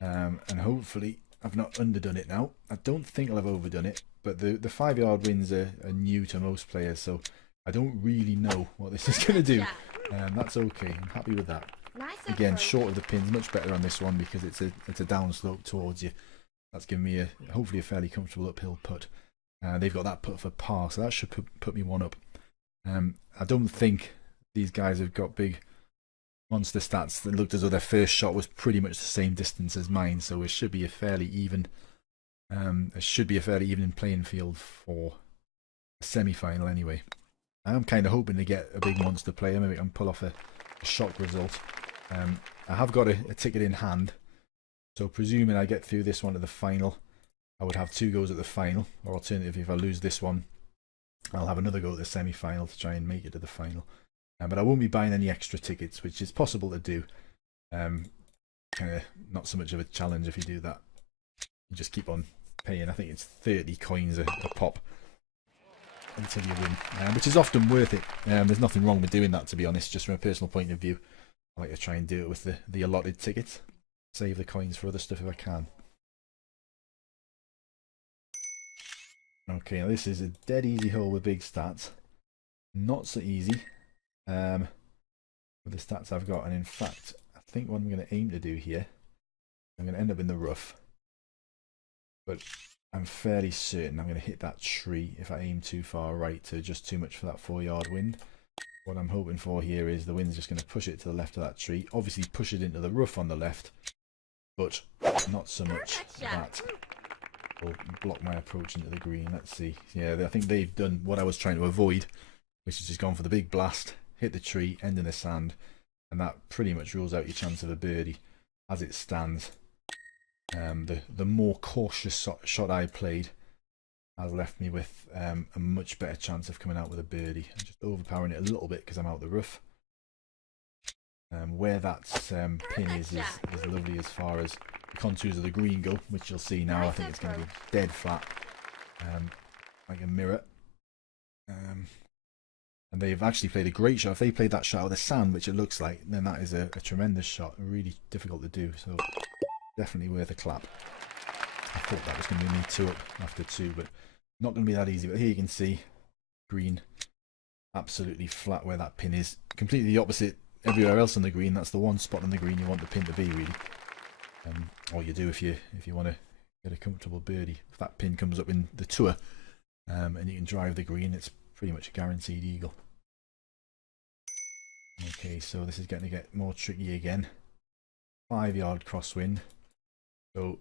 And hopefully I've not underdone it now. I don't think I'll have overdone it, but the 5-yard wins are new to most players, so I don't really know what this is going to do. That's okay, I'm happy with that. Nice Again, approach. short of the pins, much better on this one because it's a downslope towards you. That's given me hopefully a fairly comfortable uphill putt. They've got that putt for par, so that should put me 1 up. I don't think these guys have got big monster stats. That looked as though their first shot was pretty much the same distance as mine, so it should be a fairly even. Playing field for a semi-final anyway. I'm kind of hoping to get a big monster player. Maybe I can pull off a shock result. I have got a ticket in hand, so presuming I get through this one to the final, I would have 2 goes at the final, or alternatively, if I lose this one, I'll have another go at the semi-final to try and make it to the final. But I won't be buying any extra tickets, which is possible to do. Kind of not so much of a challenge if you do that. You just keep on paying. I think it's 30 coins a pop until you win, which is often worth it. There's nothing wrong with doing that, to be honest, just from a personal point of view. I like to try and do it with the allotted tickets. Save the coins for other stuff if I can. Okay, now this is a dead easy hole with big stats. Not so easy with the stats I've got, and in fact, I think what I'm going to aim to do here, I'm going to end up in the rough, but I'm fairly certain I'm going to hit that tree if I aim too far right to just too much for that 4-yard wind. what I'm hoping for here is the wind's just going to push it to the left of that tree. Obviously push it into the rough on the left, but not so much that will block my approach into the green. Let's see. Yeah, I think they've done what I was trying to avoid, which is just gone for the big blast, hit the tree, end in the sand, and that pretty much rules out your chance of a birdie as it stands. The more cautious shot I played has left me with a much better chance of coming out with a birdie. I'm just overpowering it a little bit because I'm out the rough. Where that pin is lovely as far as the contours of the green go, which you'll see now. I think it's going to be dead flat, like a mirror. And they've actually played a great shot. If they played that shot out of the sand, which it looks like, then that is a tremendous shot. Really difficult to do, so definitely worth a clap. I thought that was going to be me 2 up after 2, but not going to be that easy. But here you can see green, absolutely flat where that pin is. Completely the opposite everywhere else on the green. That's the one spot on the green you want the pin to be, really. Or you do if you want to get a comfortable birdie. If that pin comes up in the tour and you can drive the green, it's pretty much a guaranteed eagle. Okay, so this is going to get more tricky again. 5-yard crosswind. So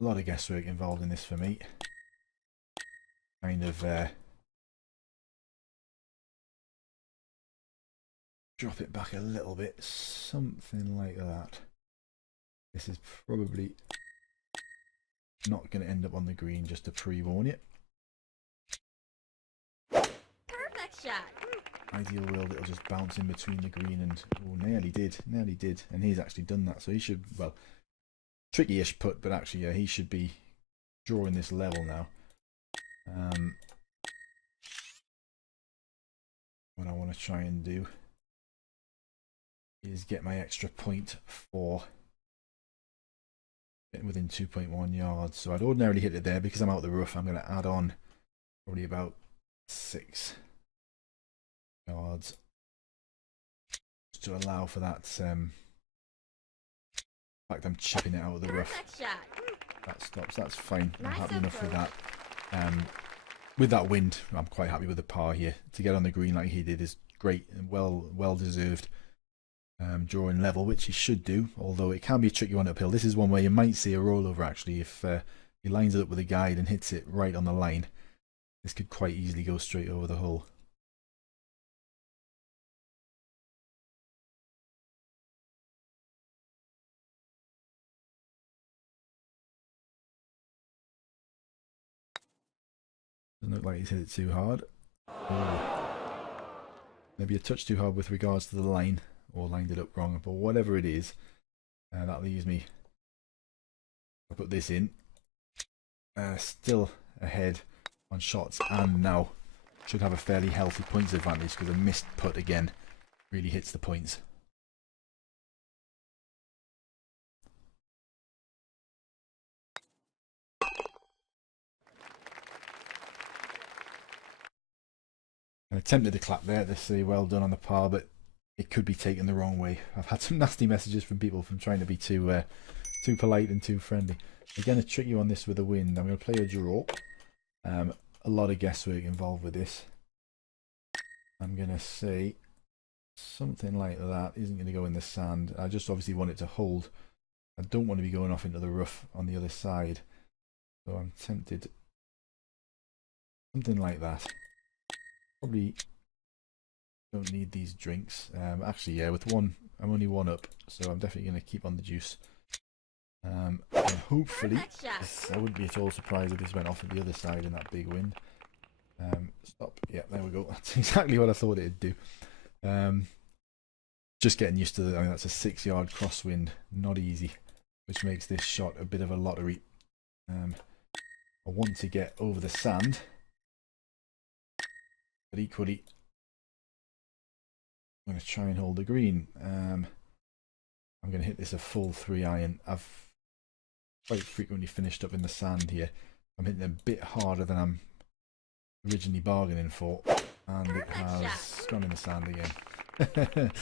a lot of guesswork involved in this for me. Kind of drop it back a little bit, something like that. This is probably not going to end up on the green, just to pre-warn you. Perfect shot. Ideal world, it'll just bounce in between the green and... Oh, nearly did. And he's actually done that, so he should... Well, tricky-ish putt, but actually, yeah, he should be drawing this level now. What I want to try and do is get my extra point for getting within 2.1 yards. So I'd ordinarily hit it there. Because I'm out the rough, I'm going to add on probably about 6 yards just to allow for that. In fact, I'm chipping it out of the rough. That stops. That's fine. I'm happy enough with that. With that wind, I'm quite happy with the par here. To get on the green like he did is great and well deserved. Drawing level, which he should do, although it can be a tricky one uphill. This is one where you might see a rollover actually if he lines it up with a guide and hits it right on the line. This could quite easily go straight over the hole. Doesn't look like he's hit it too hard. Oh. Maybe a touch too hard with regards to the line, or lined it up wrong, but whatever it is, that leaves me. I'll put this in. Still ahead on shots, and now should have a fairly healthy points advantage because a missed putt again really hits the points. I attempted to clap there to say well done on the par, but it could be taken the wrong way. I've had some nasty messages from people from trying to be too polite and too friendly. Again, a tricky one this with the wind. I'm going to play a draw. A lot of guesswork involved with this. I'm going to say something like that isn't going to go in the sand. I just obviously want it to hold. I don't want to be going off into the rough on the other side. So I'm tempted. Something like that. Probably don't need these drinks. Actually, yeah, with one, I'm only 1 up, so I'm definitely going to keep on the juice. And hopefully, I wouldn't be at all surprised if this went off at the other side in that big wind. Stop. Yeah, there we go. That's exactly what I thought it'd do. Just getting used to I mean, that's a 6-yard crosswind, not easy, which makes this shot a bit of a lottery. I want to get over the sand, but equally, I'm going to try and hold the green. I'm going to hit this a full 3-iron. I've quite frequently finished up in the sand here. I'm hitting a bit harder than I'm originally bargaining for, and it has gone in the sand again.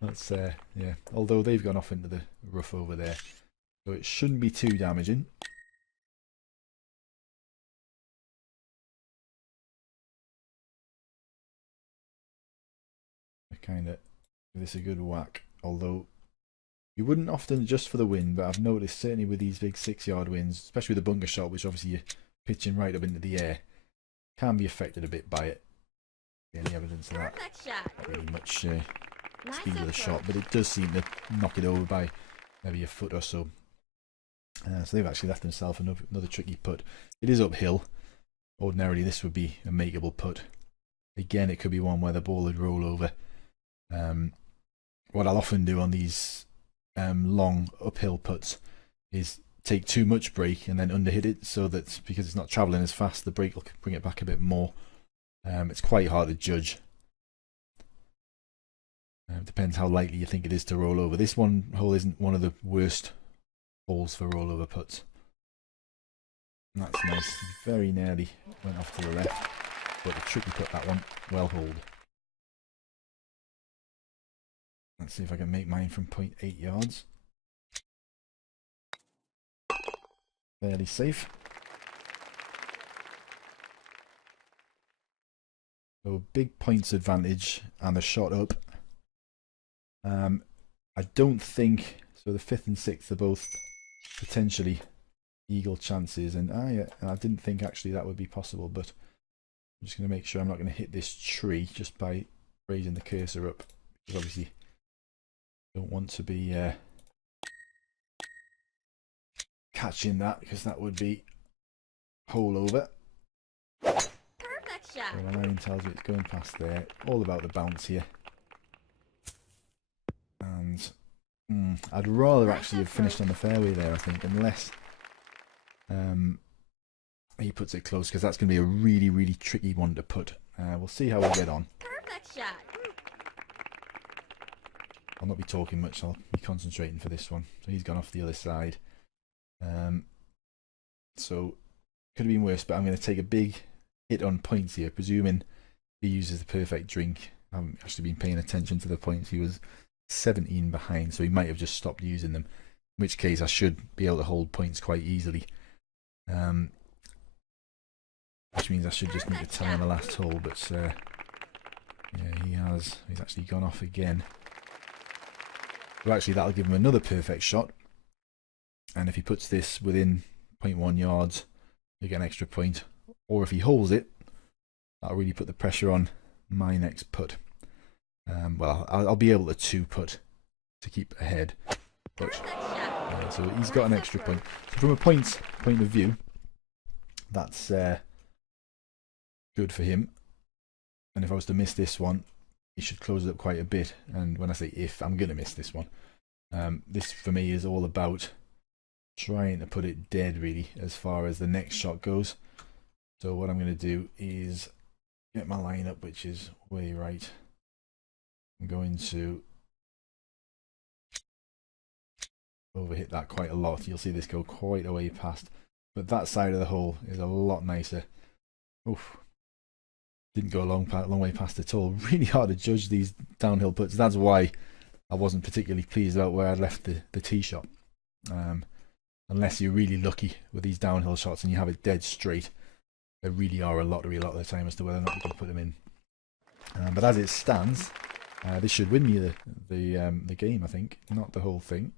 That's yeah, although they've gone off into the rough over there, so it shouldn't be too damaging. kind of give this a good whack. Although you wouldn't often adjust for the wind, but I've noticed certainly with these big 6-yard winds, especially with the bunker shot, which obviously you're pitching right up into the air, can be affected a bit by it. Any evidence of that? Perfect shot. Not really much Nice speed of the shot, approach. but it does seem to knock it over by maybe a foot or so. So they've actually left themselves another tricky putt. It is uphill. Ordinarily this would be a makeable putt. Again, it could be one where the ball would roll over. What I'll often do on these long uphill putts is take too much brake and then underhit it, so that because it's not travelling as fast, the brake will bring it back a bit more. It's quite hard to judge. Depends how likely you think it is to roll over. This one hole isn't one of the worst holes for rollover putts. And that's nice. Very nearly went off to the left, but a tricky putt, that one. Well holed. Let's see if I can make mine from 0.8 yards. Fairly safe. So big points advantage and the shot up. I don't think so. The 5th and 6th are both potentially eagle chances, and I didn't think actually that would be possible, but I'm just going to make sure I'm not going to hit this tree just by raising the cursor up, because obviously don't want to be catching that, because that would be hole over. Perfect shot. So the line tells you it's going past there. All about the bounce here. And I'd rather actually have finished on the fairway there, I think, unless he puts it close, because that's going to be a really, really tricky one to put. We'll see how we get on. Perfect shot. I'll not be talking much, I'll be concentrating for this one. So he's gone off the other side. So could have been worse, but I'm going to take a big hit on points here, presuming he uses the perfect drink. I haven't actually been paying attention to the points. He was 17 behind, so he might have just stopped using them, in which case I should be able to hold points quite easily. Which means I should just need to tie on the last hole, but yeah, he's actually gone off again. So actually that'll give him another perfect shot, and if he puts this within 0.1 yards, he'll get an extra point, or if he holds it, that'll really put the pressure on my next putt. Well, I'll be able to 2-putt to keep ahead, but so he's got an extra point. So from a point of view, that's good for him. And if I was to miss this one, he should close it up quite a bit. And when I say if, I'm going to miss this one. This for me is all about trying to put it dead, really, as far as the next shot goes. So what I'm going to do is get my line up, which is way right. I'm going to overhit that quite a lot. You'll see this go quite a way past, but that side of the hole is a lot nicer. Oof. Didn't go a long way past at all. Really hard to judge these downhill putts. That's why I wasn't particularly pleased about where I left the tee shot. Unless you're really lucky with these downhill shots and you have it dead straight, there really are a lottery a lot of the time as to whether or not you can put them in. But as it stands, this should win me the game, I think, not the whole thing.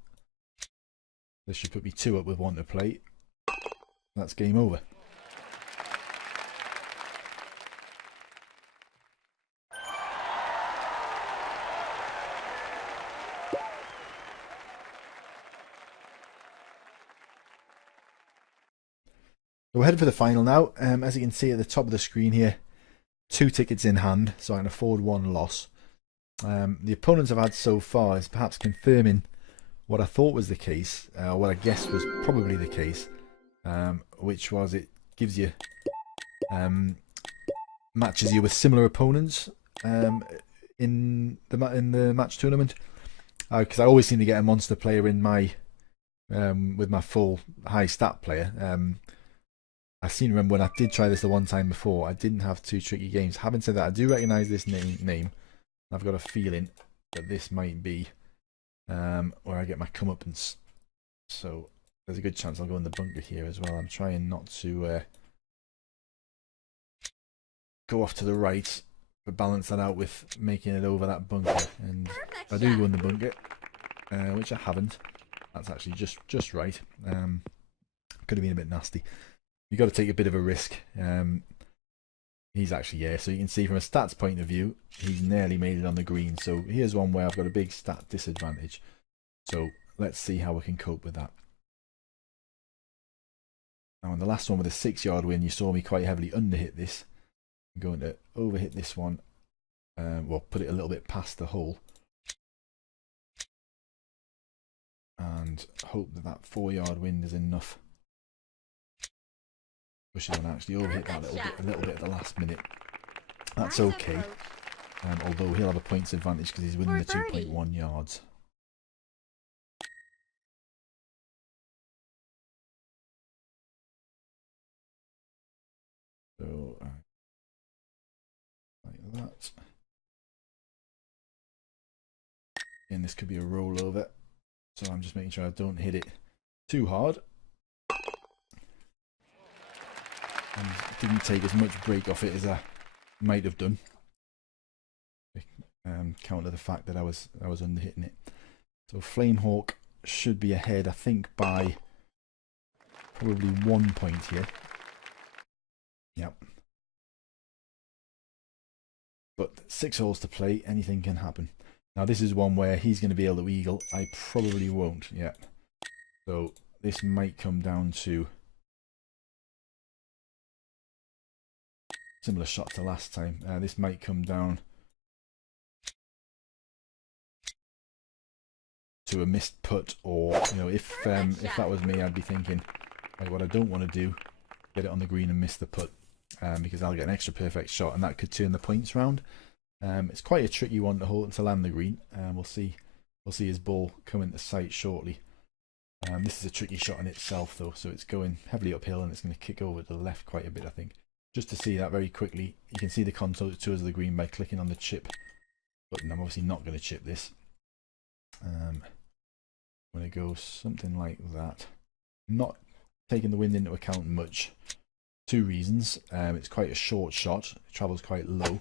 This should put me 2 up with 1 to play. That's game over. So we're headed for the final now. As you can see at the top of the screen here, 2 tickets in hand, so I can afford 1 loss. The opponents I've had so far is perhaps confirming what I thought was the case, what I guessed was probably the case, which was it gives you matches you with similar opponents in the match tournament, because I always seem to get a monster player in my with my full high stat player. I seem to remember when I did try this the one time before, I didn't have 2 tricky games. Having said that, I do recognise this name. I've got a feeling that this might be where I get my comeuppance. So there's a good chance I'll go in the bunker here as well. I'm trying not to go off to the right, but balance that out with making it over that bunker. And Perfect if I do shot. go in the bunker, which I haven't, that's actually just right. Could have been a bit nasty. You've got to take a bit of a risk. He's actually, yeah, so you can see from a stats point of view, he's nearly made it on the green. So here's one where I've got a big stat disadvantage. So let's see how we can cope with that. Now on the last one with a 6-yard win, you saw me quite heavily underhit this. I'm going to overhit this one. Well, put it a little bit past the hole. And hope that that 4-yard wind is enough. Push it on, actually overhit that a little bit at the last minute. That's Nice okay. approach. Although he'll have a points advantage because he's within the 2.1 yards. So like that. And this could be a rollover. So I'm just making sure I don't hit it too hard. And didn't take as much break off it as I might have done. Counter the fact that I was underhitting it. So Flamehawk should be ahead, I think, by probably 1 point here. Yep. But 6 holes to play, anything can happen. Now this is one where he's going to be able to eagle. I probably won't yet. So this might come down to similar shot to last time. This might come down to a missed putt, or you know, if that was me, I'd be thinking, like, what I don't want to do, get it on the green and miss the putt, because I'll get an extra perfect shot, and that could turn the points round. It's quite a tricky one to hold to land the green. We'll see his ball come into sight shortly. This is a tricky shot in itself, though, so it's going heavily uphill and it's going to kick over to the left quite a bit, I think. Just to see that very quickly, you can see the contours of the green by clicking on the chip button. I'm obviously not going to chip this. I'm going to go something like that. Not taking the wind into account much. 2 reasons. It's quite a short shot. It travels quite low.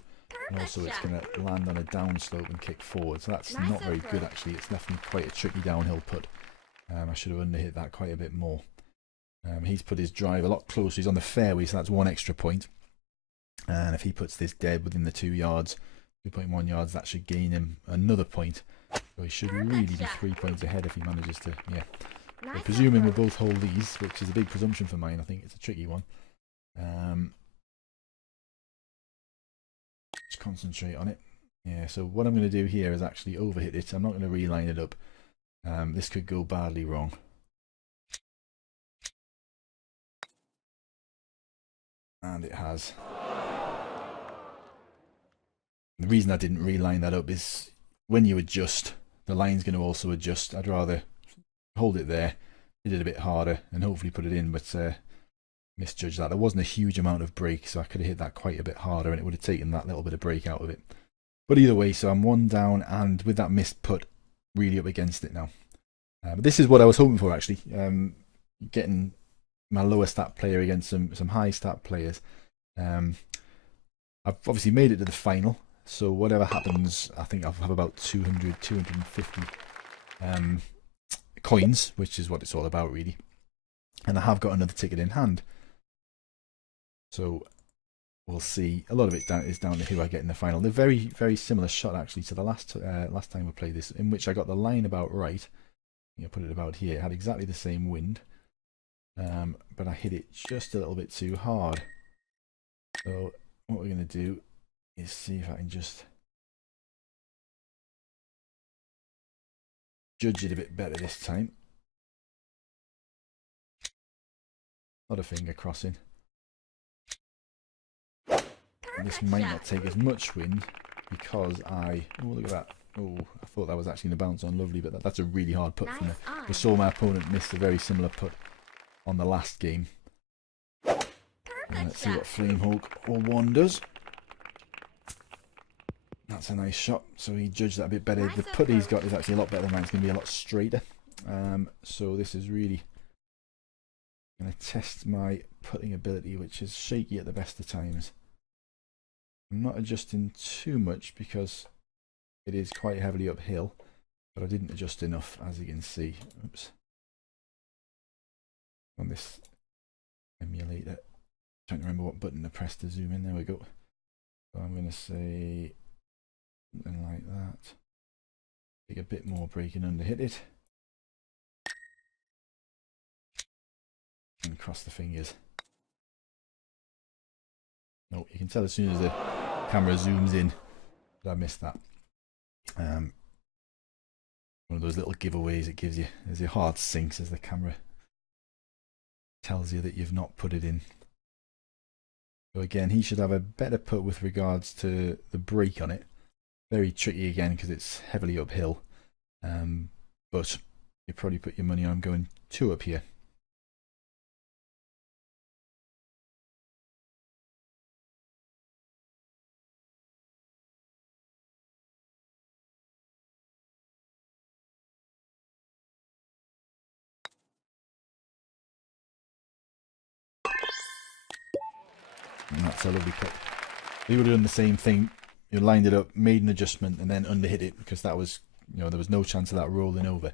And also it's going to land on a downslope and kick forward. So that's not very good, actually. It's definitely quite a tricky downhill putt. I should have underhit that quite a bit more. He's put his drive a lot closer. He's on the fairway, so that's 1 extra point. And if he puts this dead within the 2 yards, 2.1 yards, that should gain him another point. So he should really be 3 points ahead if he manages to, yeah. So presuming we both hold these, which is a big presumption for mine, I think it's a tricky one. Just concentrate on it. Yeah, so what I'm going to do here is actually overhit it. I'm not going to reline it up. This could go badly wrong. And it has. The reason I didn't reline that up is when you adjust, the line's going to also adjust. I'd rather hold it there, hit it a bit harder, and hopefully put it in, but misjudged that. There wasn't a huge amount of break, so I could have hit that quite a bit harder, and it would have taken that little bit of break out of it. But either way, so I'm 1 down, and with that missed putt, really up against it now. But this is what I was hoping for, actually. Getting my lower stat player against some high stat players. I've obviously made it to the final, so whatever happens, I think I'll have about 200, 250 coins, which is what it's all about, really. And I have got another ticket in hand. So we'll see. A lot of it is down to who I get in the final. They're very, very similar shot, actually, to the last time we played this, in which I got the line about right. I put it about here. It had exactly the same wind. But I hit it just a little bit too hard. So what we're going to do is see if I can just judge it a bit better this time. Not a finger crossing. And this might not take as much wind because oh, look at that. Oh, I thought that was actually going to bounce on lovely, but that's a really hard putt from there. I saw my opponent miss a very similar putt on the last game. Let's see what Flamehawk 01 does. That's a nice shot. So he judged that a bit better. The putt he's got is actually a lot better than mine. It's going to be a lot straighter. So this is really going to test my putting ability, which is shaky at the best of times. I'm not adjusting too much because it is quite heavily uphill, but I didn't adjust enough, as you can see. Oops. On this emulator. Trying to remember what button to press to zoom in. There we go. So I'm going to say something like that. Take a bit more braking under, hit it. And cross the fingers. No, you can tell as soon as the camera zooms in that I missed that. One of those little giveaways it gives you as your heart sinks as the camera tells you that you've not put it in. So again, he should have a better putt with regards to the brake on it. Very tricky again because it's heavily uphill. But you probably put your money on going 2 up here. And that's a lovely cut. We would have done the same thing. You lined it up, made an adjustment, and then underhit it because that was, there was no chance of that rolling over.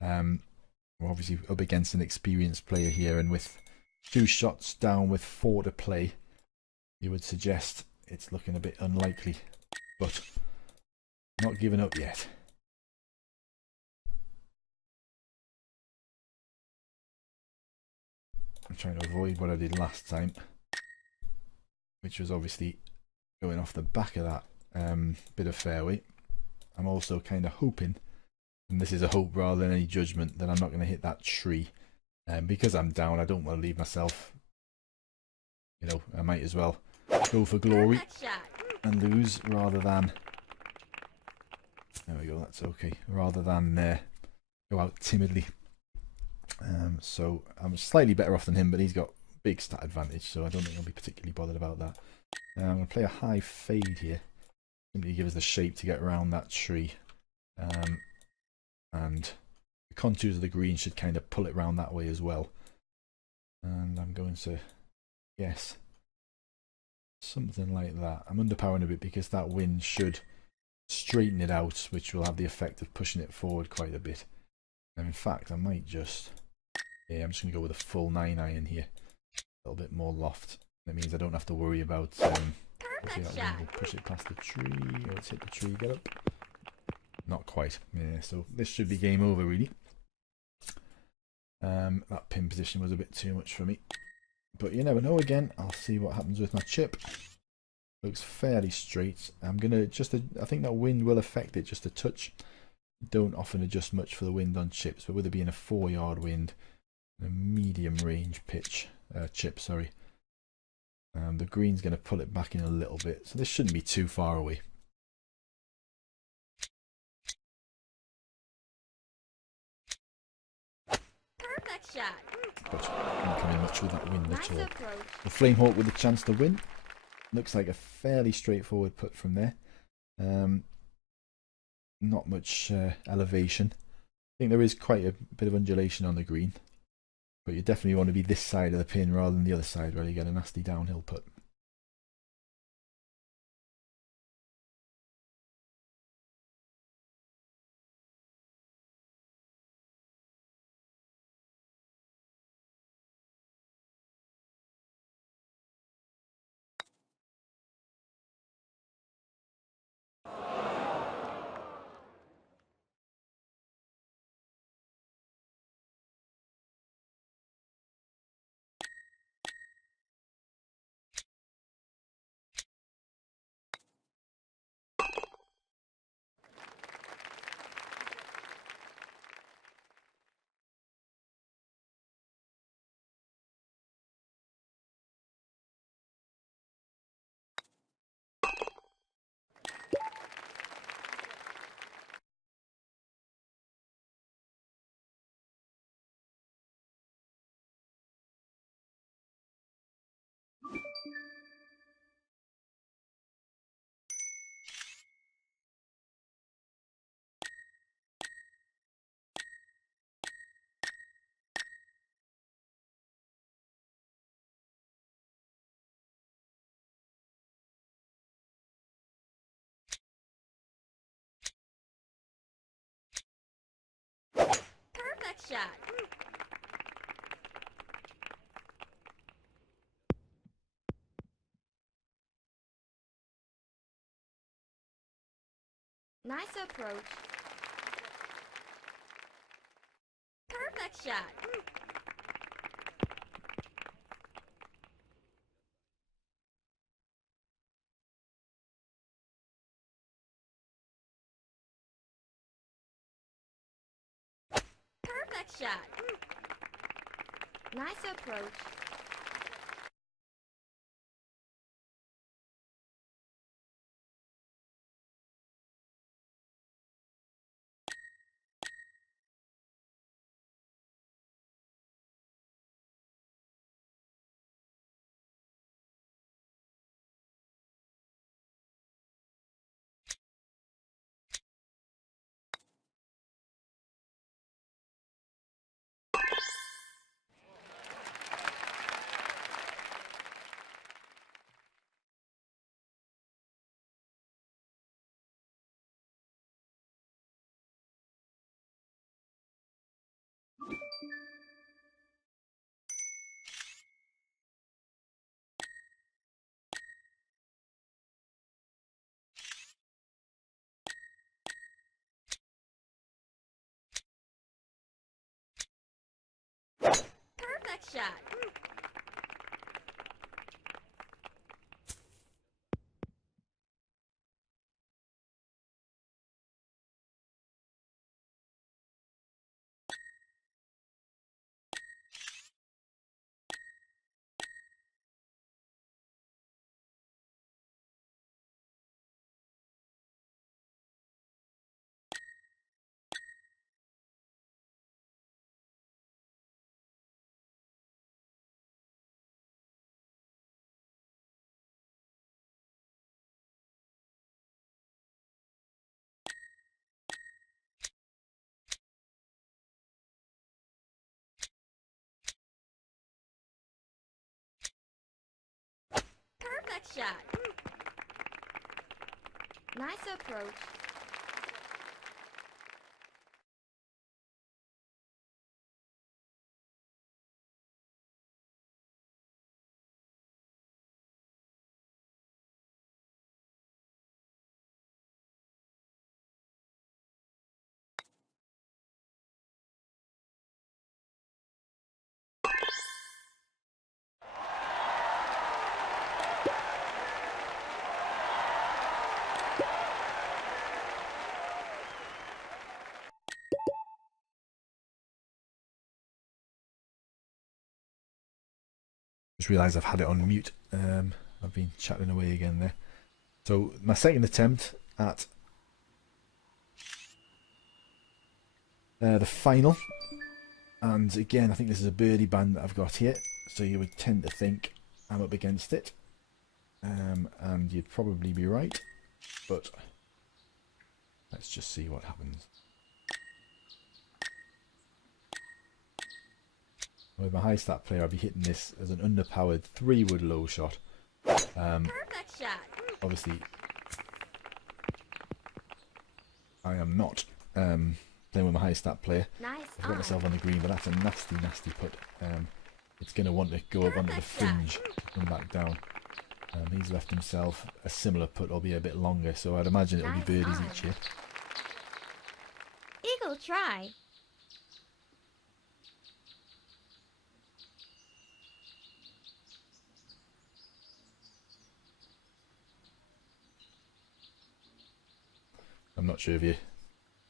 We're obviously up against an experienced player here, and with 2 shots down with 4 to play, you would suggest it's looking a bit unlikely, but not giving up yet. I'm trying to avoid what I did last time, which was obviously going off the back of that bit of fairway. I'm also kind of hoping, and this is a hope rather than any judgment, that I'm not going to hit that tree. Because I'm down, I don't want to leave myself, I might as well go for glory and lose rather than, there we go, that's okay, rather than go out timidly. So I'm slightly better off than him, but he's got big stat advantage, so I don't think I'll be particularly bothered about that. I'm going to play a high fade here, simply give us the shape to get around that tree, and the contours of the green should kind of pull it round that way as well. And I'm going to guess something like that. I'm underpowering a bit because that wind should straighten it out, which will have the effect of pushing it forward quite a bit. And in fact, I might just, I'm just going to go with a full 9-iron here, a little bit more loft. That means I don't have to worry about push it past the tree. Oh, it's hit the tree. Get up. Not quite. Yeah, so this should be game over, really. That pin position was a bit too much for me, but you never know. Again, I'll see what happens with my chip. Looks fairly straight. I'm gonna I think that wind will affect it just a touch. Don't often adjust much for the wind on chips, but with it being a 4-yard wind, a medium range chip, sorry. The green's going to pull it back in a little bit, so this shouldn't be too far away. Perfect shot. But not coming much with that wind Nice at all. approach. The Flamehawk with a chance to win. Looks like a fairly straightforward putt from there. Not much elevation. I think there is quite a bit of undulation on the green, but you definitely want to be this side of the pin rather than the other side where you get a nasty downhill putt. Perfect shot. Nice approach. Perfect shot. Perfect shot. Nice approach. Perfect shot. Perfect shot. Nice approach. Just realised I've had it on mute. I've been chatting away again there. So my second attempt at the final, and again I think this is a birdie band that I've got here, so you would tend to think I'm up against it, and you'd probably be right, but let's just see what happens. With my high stat player, I'll be hitting this as an underpowered 3-wood low shot. Perfect shot. Obviously, I am not playing with my high stat player. Nice. I've got myself on the green, but that's a nasty, nasty putt. It's going to want to go up onto the fringe and come back down. He's left himself a similar putt, albeit a bit longer, so I'd imagine it'll be birdies each year. Eagle try. I'm not sure if you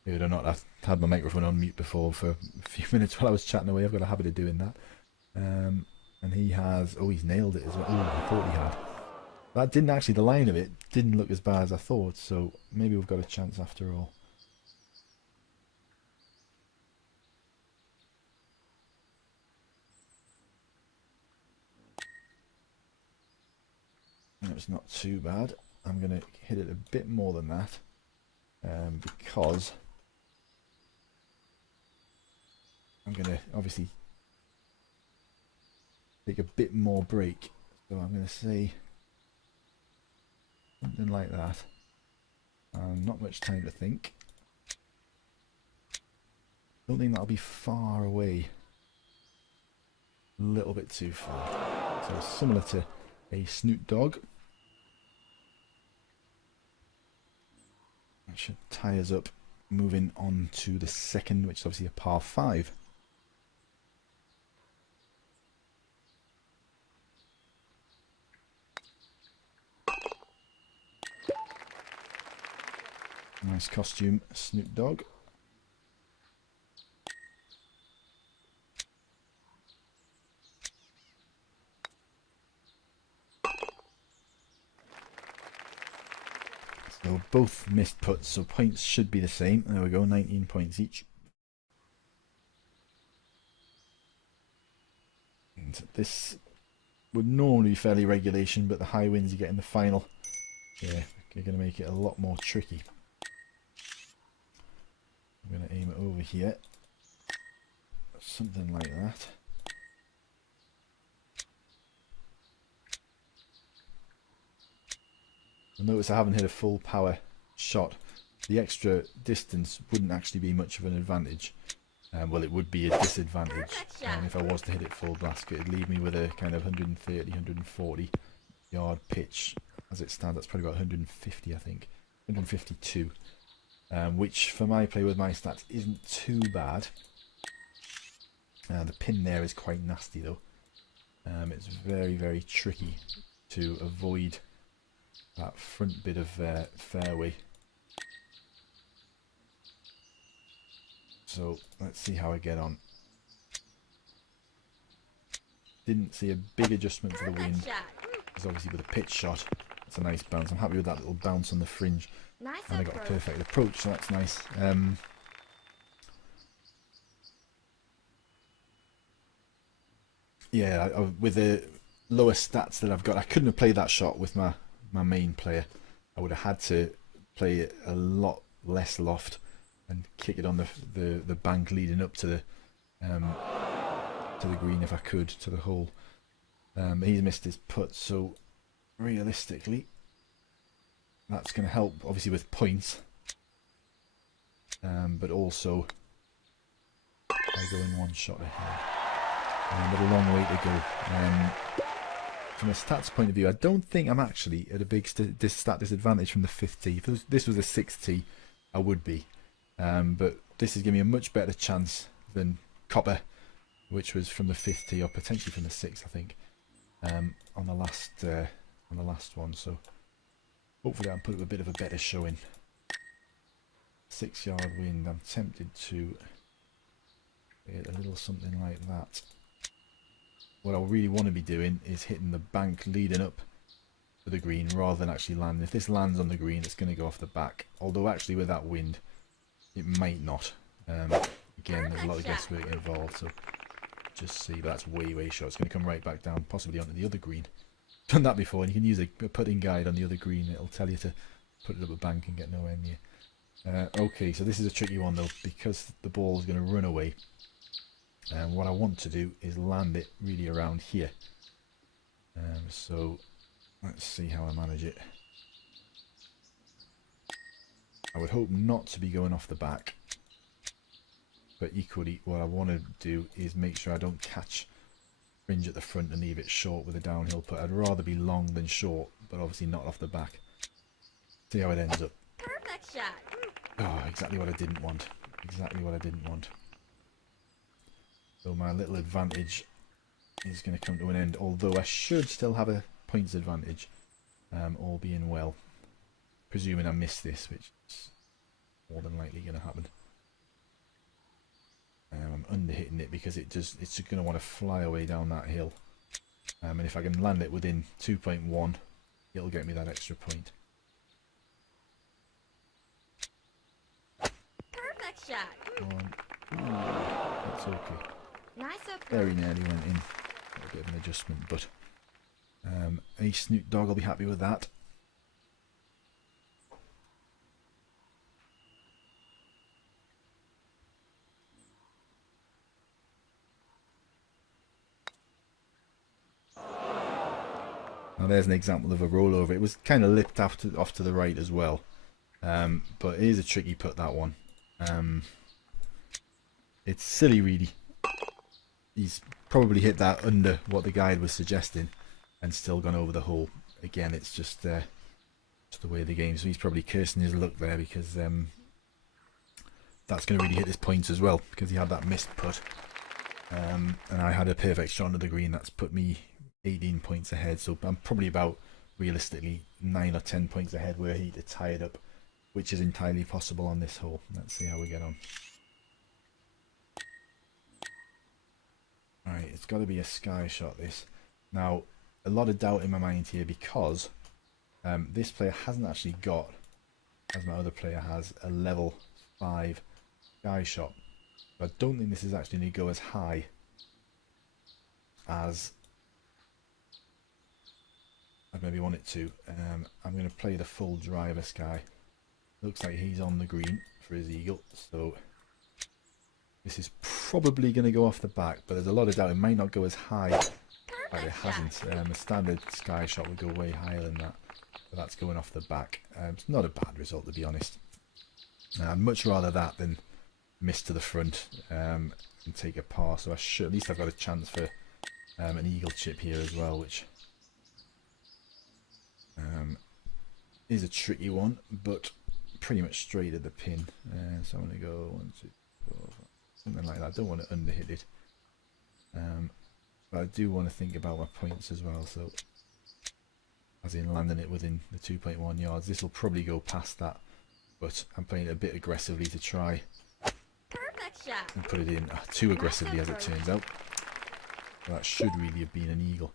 heard or not. I had my microphone on mute before for a few minutes while I was chatting away. I've got a habit of doing that. And he has, oh, he's nailed it as well. Oh, I thought he had. That didn't actually, the line of it didn't look as bad as I thought, so maybe we've got a chance after all. It's not too bad. I'm going to hit it a bit more than that, because I'm going to obviously take a bit more break. So I'm going to say something like that. Not much time to think. Don't think that'll be far away. A little bit too far. So similar to a snoot dog. That should tie us up. Moving on to the second, which is obviously a par 5. Nice costume, Snoop Dogg. So both missed putts, so points should be the same. There we go, 19 points each. And this would normally be fairly regulation, but the high winds you get in the final, yeah, are going to make it a lot more tricky. I'm going to aim it over here, something like that. Notice I haven't hit a full power shot. The extra distance wouldn't actually be much of an advantage. Well, it would be a disadvantage. If I was to hit it full blast, it'd leave me with a kind of 130, 140 yard pitch. As it stands, that's probably about 150, I think. 152. Which, for my play with my stats, isn't too bad. The pin there is quite nasty, though. It's very, very tricky to avoid that front bit of fairway. So let's see how I get on. Didn't see a big adjustment to the wind, because obviously with a pitch shot, it's a nice bounce. I'm happy with that little bounce on the fringe, and I got a perfect approach, so that's nice. Yeah, with the lower stats that I've got, I couldn't have played that shot with my main player. I would have had to play it a lot less loft and kick it on the bank leading up to the green if I could, to the hole. He's missed his putt, so realistically that's going to help obviously with points, but also by going one shot ahead. But a long way to go. From a stats point of view, I don't think I'm actually at a big stat disadvantage from the 5th tee. If this was a 6th tee, I would be. But this is giving me a much better chance than Copper, which was from the 5th tee, or potentially from the 6th, I think, on the last one. So hopefully I can put up a bit of a better showing. 6-yard wind. I'm tempted to hit a little something like that. What I really want to be doing is hitting the bank leading up to the green rather than actually landing. If this lands on the green, it's going to go off the back. Although actually with that wind, it might not. Again, there's a lot of guesswork involved, so just see. But that's way, way short. It's going to come right back down, possibly onto the other green. Done that before, and you can use a putting guide on the other green. It'll tell you to put it up a bank and get nowhere near. Okay, so this is a tricky one though, because the ball is going to run away. And what I want to do is land it really around here. So let's see how I manage it. I would hope not to be going off the back, but equally what I want to do is make sure I don't catch fringe at the front and leave it short with a downhill putt. I'd rather be long than short, but obviously not off the back. See how it ends up. Perfect shot. Oh, exactly what I didn't want. Exactly what I didn't want. So my little advantage is going to come to an end, although I should still have a points advantage, all being well. Presuming I miss this, which is more than likely going to happen. I'm under-hitting it because it's just going to want to fly away down that hill. And if I can land it within 2.1, it'll get me that extra point. Perfect shot. That's okay. Nice approach. Very nearly went in. A bit of an adjustment, but a Snoot Dog will be happy with that. Now there's an example of a rollover. It was kind of lipped off to the right as well, but it is a tricky putt, that one. it's silly really. He's probably hit that under what the guide was suggesting and still gone over the hole. Again, it's just the way of the game. So he's probably cursing his luck there, because that's going to really hit his points as well, because he had that missed putt. And I had a perfect shot under the green. That's put me 18 points ahead. So I'm probably about, realistically, 9 or 10 points ahead where he'd tie it up, which is entirely possible on this hole. Let's see how we get on. Alright, it's got to be a sky shot, this. Now, a lot of doubt in my mind here, because this player hasn't actually got, as my other player has, a level 5 sky shot. I don't think this is actually going to go as high as I maybe want it to. I'm going to play the full driver sky. Looks like he's on the green for his eagle, so this is probably going to go off the back, but there's a lot of doubt. It might not go as high, but it hasn't. A standard sky shot would go way higher than that, but that's going off the back. It's not a bad result, to be honest. I'd much rather that than miss to the front and take a par, so I should, at least I've got a chance for an eagle chip here as well, which is a tricky one, but pretty much straight at the pin. So I'm going to go 1, 2, 4, 5, something like that. I don't want to underhit it, but I do want to think about my points as well, so as in landing it within the 2.1 yards. This will probably go past that, but I'm playing it a bit aggressively to try and put it in too aggressively, as it turns out. Well, that should really have been an eagle.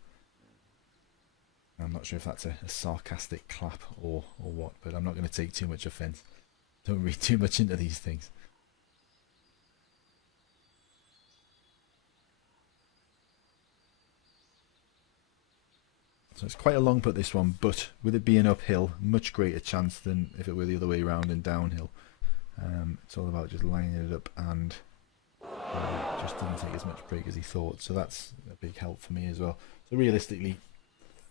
I'm not sure if that's a sarcastic clap or what, but I'm not going to take too much offence. Don't read too much into these things. So it's quite a long putt, this one, but with it being uphill, much greater chance than if it were the other way around and downhill. It's all about just lining it up, and just didn't take as much break as he thought, so that's a big help for me as well. So realistically,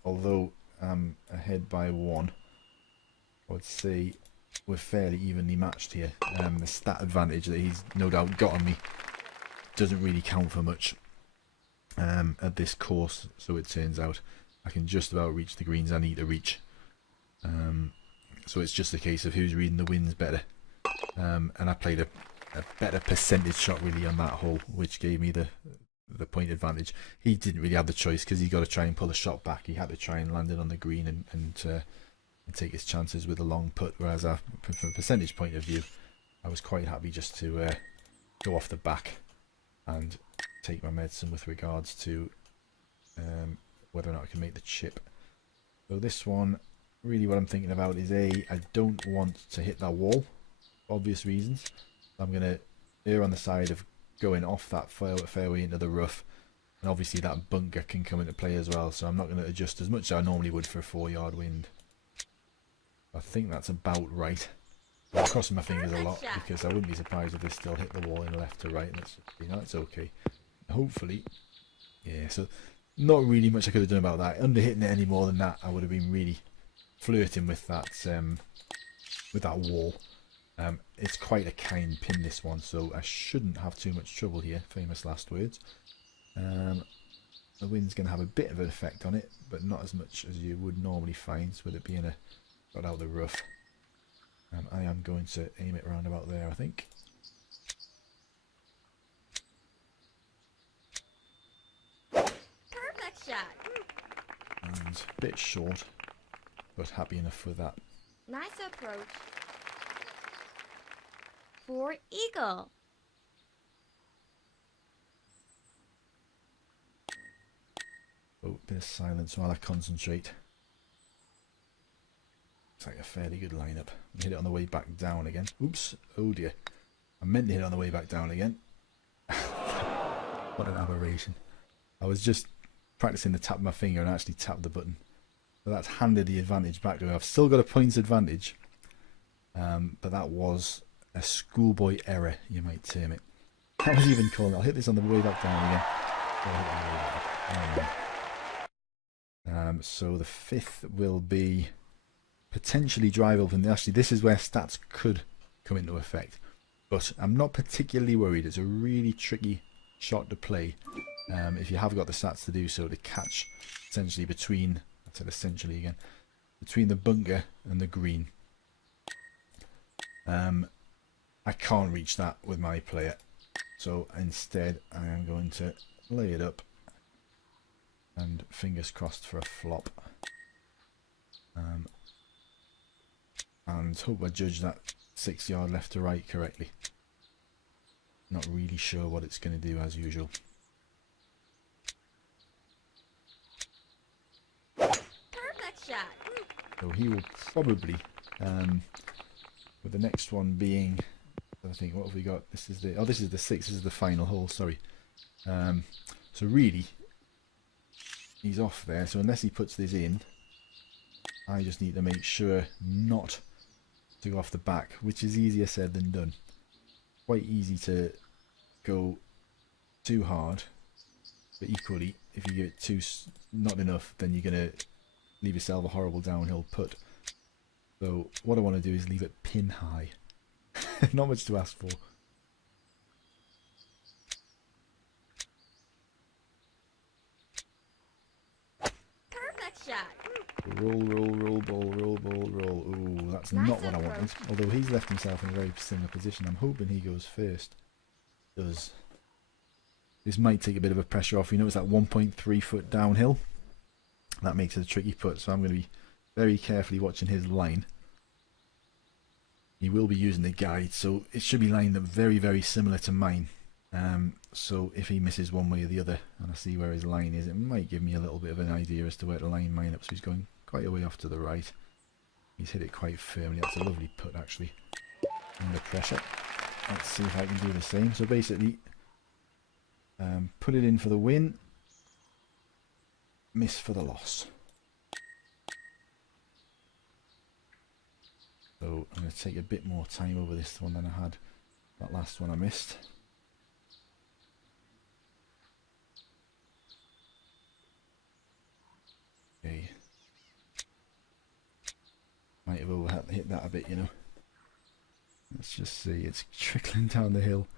although I'm ahead by 1, I would say we're fairly evenly matched here. The stat advantage that he's no doubt got on me doesn't really count for much at this course, so it turns out. I can just about reach the greens I need to reach. So it's just a case of who's reading the winds better. And I played a better percentage shot really on that hole, which gave me the point advantage. He didn't really have the choice, because he got to try and pull a shot back. He had to try and land it on the green and take his chances with a long putt, whereas from a percentage point of view, I was quite happy just to go off the back and take my medicine with regards to whether or not I can make the chip. So this one, really what I'm thinking about is I don't want to hit that wall, for obvious reasons. I'm going to err on the side of going off that fairway into the rough, and obviously that bunker can come into play as well, so I'm not going to adjust as much as I normally would for a 4-yard wind. I think that's about right. I'm crossing my fingers a lot, because I wouldn't be surprised if this still hit the wall in left to right, and that's okay. Hopefully, yeah, so not really much I could have done about that. Under hitting it any more than that, I would have been really flirting with that wall. It's quite a kind pin, this one, so I shouldn't have too much trouble here. Famous last words. The wind's going to have a bit of an effect on it, but not as much as you would normally find with it being got out the rough. I am going to aim it around about there, I think. Perfect shot. And a bit short, but happy enough with that. Nice approach. For eagle. Oh, bit of silence while I concentrate. Looks like a fairly good lineup. Hit it on the way back down again. Oops, oh dear. I meant to hit it on the way back down again. What an aberration. I was just practicing the tap of my finger and actually tapped the button. So that's handed the advantage back to me. I've still got a points advantage. But that was a schoolboy error, you might term it. That was even called. I'll hit this on the way back down again. So the 5th will be potentially drive open. Actually, this is where stats could come into effect. but I'm not particularly worried. It's a really tricky shot to play if you have got the stats to do so, to catch essentially between, I said essentially again, between the bunker and the green. I can't reach that with my player, so instead I am going to lay it up and fingers crossed for a flop, and hope I judge that 6 yard left to right correctly. Not really sure what it's going to do as usual. Perfect shot. So he will probably, with the next one being, I think, what have we got? This is the, oh, this is the 6, this is the final hole, sorry. So really, he's off there, so unless he puts this in, I just need to make sure not to go off the back, which is easier said than done. Quite easy to go too hard, but equally, if you get too not enough, then you're going to leave yourself a horrible downhill putt. So what I want to do is leave it pin high. Not much to ask for. Perfect shot. Roll, roll, roll, ball, roll, ball, roll. Ooh, that's Nice not what I approach. wanted. Although he's left himself in a very similar position. I'm hoping he goes first. Does. This might take a bit of a pressure off. You know, it's that 1.3 foot downhill. That makes it a tricky putt, so I'm going to be very carefully watching his line. He will be using the guide, so it should be lined up very, very similar to mine. So if he misses one way or the other, and I see where his line is, it might give me a little bit of an idea as to where to line mine up. So he's going quite a way off to the right. He's hit it quite firmly. That's a lovely putt, actually, under pressure. Let's see if I can do the same. So basically, put it in for the win, miss for the loss. So I'm going to take a bit more time over this one than I had that last one I missed. Okay. Might have hit that a bit, you know. Let's just see, it's trickling down the hill.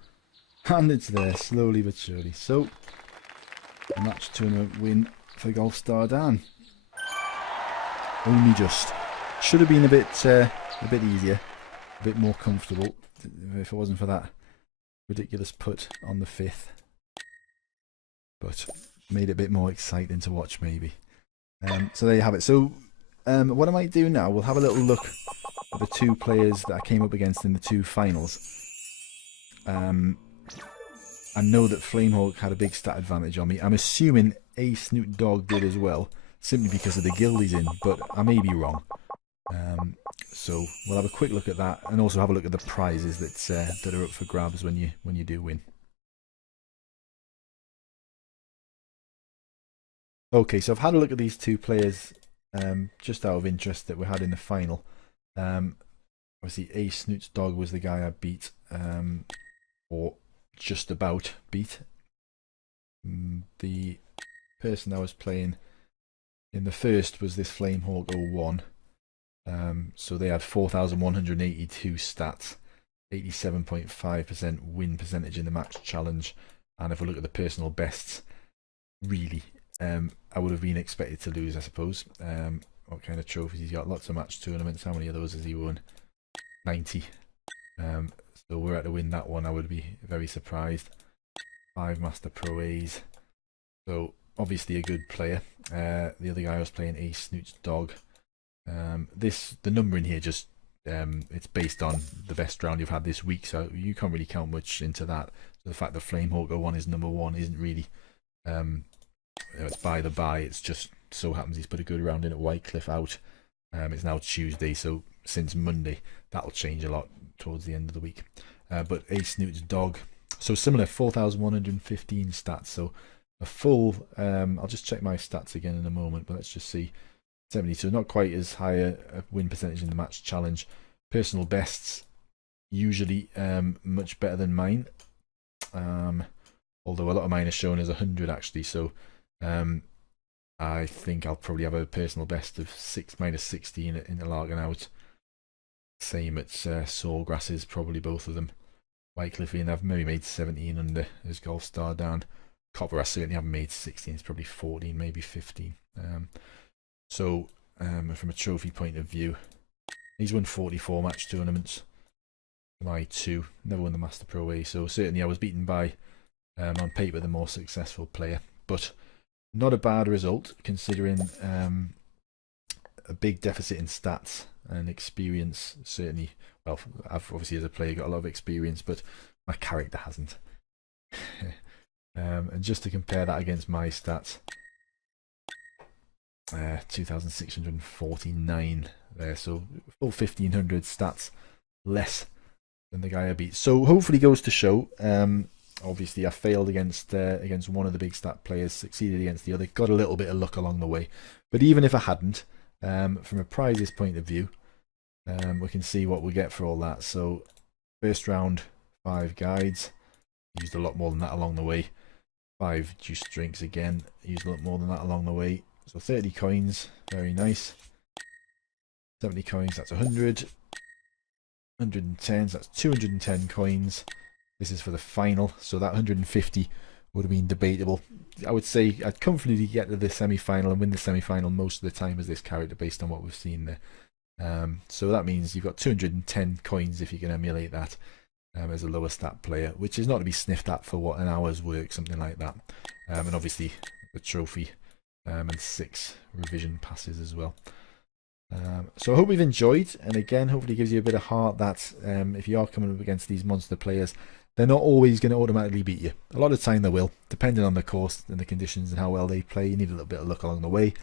And it's there, slowly but surely. So, a match tournament win for Golfstar Dan. Only just. Should have been a bit easier, a bit more comfortable, if it wasn't for that ridiculous putt on the 5th. But made it a bit more exciting to watch, maybe. So there you have it. So what I might do now, we'll have a little look at the two players that I came up against in the two finals. I know that Flamehawk had a big stat advantage on me. I'm assuming A Snoot Dog did as well, simply because of the guild he's in, but I may be wrong. So we'll have a quick look at that, and also have a look at the prizes that are up for grabs when you do win. Okay, so I've had a look at these two players just out of interest that we had in the final. Obviously, A Snoot's Dog was the guy I beat, or just about beat. The person I was playing in the first was this Flamehawk 01. So they had 4,182 stats, 87.5% win percentage in the match challenge, and if we look at the personal bests, really, I would have been expected to lose, I suppose. What kind of trophies he's got? Lots of match tournaments. How many of those has he won? 90. So we're at to win that one. I would be very surprised. 5 Master Pro A's. So obviously a good player. The other guy I was playing, A Snoot's Dog. The number in here just it's based on the best round you've had this week, so you can't really count much into that. So the fact that Flamehawk 01 is number 1 isn't really it's by the by. It's just so happens he's put a good round in at Whitecliff out. It's now Tuesday, so since Monday that'll change a lot towards the end of the week. But A Snoot's Dog, so similar, 4,115 stats, so a full I'll just check my stats again in a moment, but let's just see. 70, so not quite as high a win percentage in the match challenge. Personal bests usually much better than mine, although a lot of mine are shown as 100 actually, so I think I'll probably have a personal best of -60 in the Larkin out. Same at Sawgrasses, probably both of them. Wycliffe, and I've maybe made 17 under as Golfstar Dan. Copper, I certainly haven't made 16. It's probably 14, maybe 15. So from a trophy point of view, he's won 44 match tournaments. My 2, never won the Master Pro A. So certainly I was beaten by, on paper, the more successful player. But not a bad result considering a big deficit in stats and experience. Certainly, well, I've obviously as a player got a lot of experience, but my character hasn't. And just to compare that against my stats, 2,649 there, so full 1,500 stats less than the guy I beat. So hopefully goes to show. Obviously I failed against one of the big stat players, succeeded against the other, got a little bit of luck along the way. But even if I hadn't, from a prizes point of view, we can see what we get for all that. So first round, 5 guides, used a lot more than that along the way. 5 juice drinks again, used a lot more than that along the way. So 30 coins, very nice. 70 coins, that's 100. 110, so that's 210 coins. This is for the final, so that 150 would have been debatable. I would say I'd comfortably get to the semi-final and win the semi-final most of the time as this character based on what we've seen there. So that means you've got 210 coins if you can emulate that as a lower stat player, which is not to be sniffed at for what, an hour's work, something like that. And obviously the trophy and 6 revision passes as well. So I hope you've enjoyed, and again hopefully it gives you a bit of heart that if you are coming up against these monster players, they're not always going to automatically beat you. A lot of the time they will, depending on the course and the conditions and how well they play. You need a little bit of luck along the way.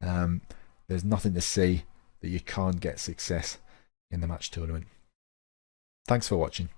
There's nothing to say that you can't get success in the match tournament. Thanks for watching.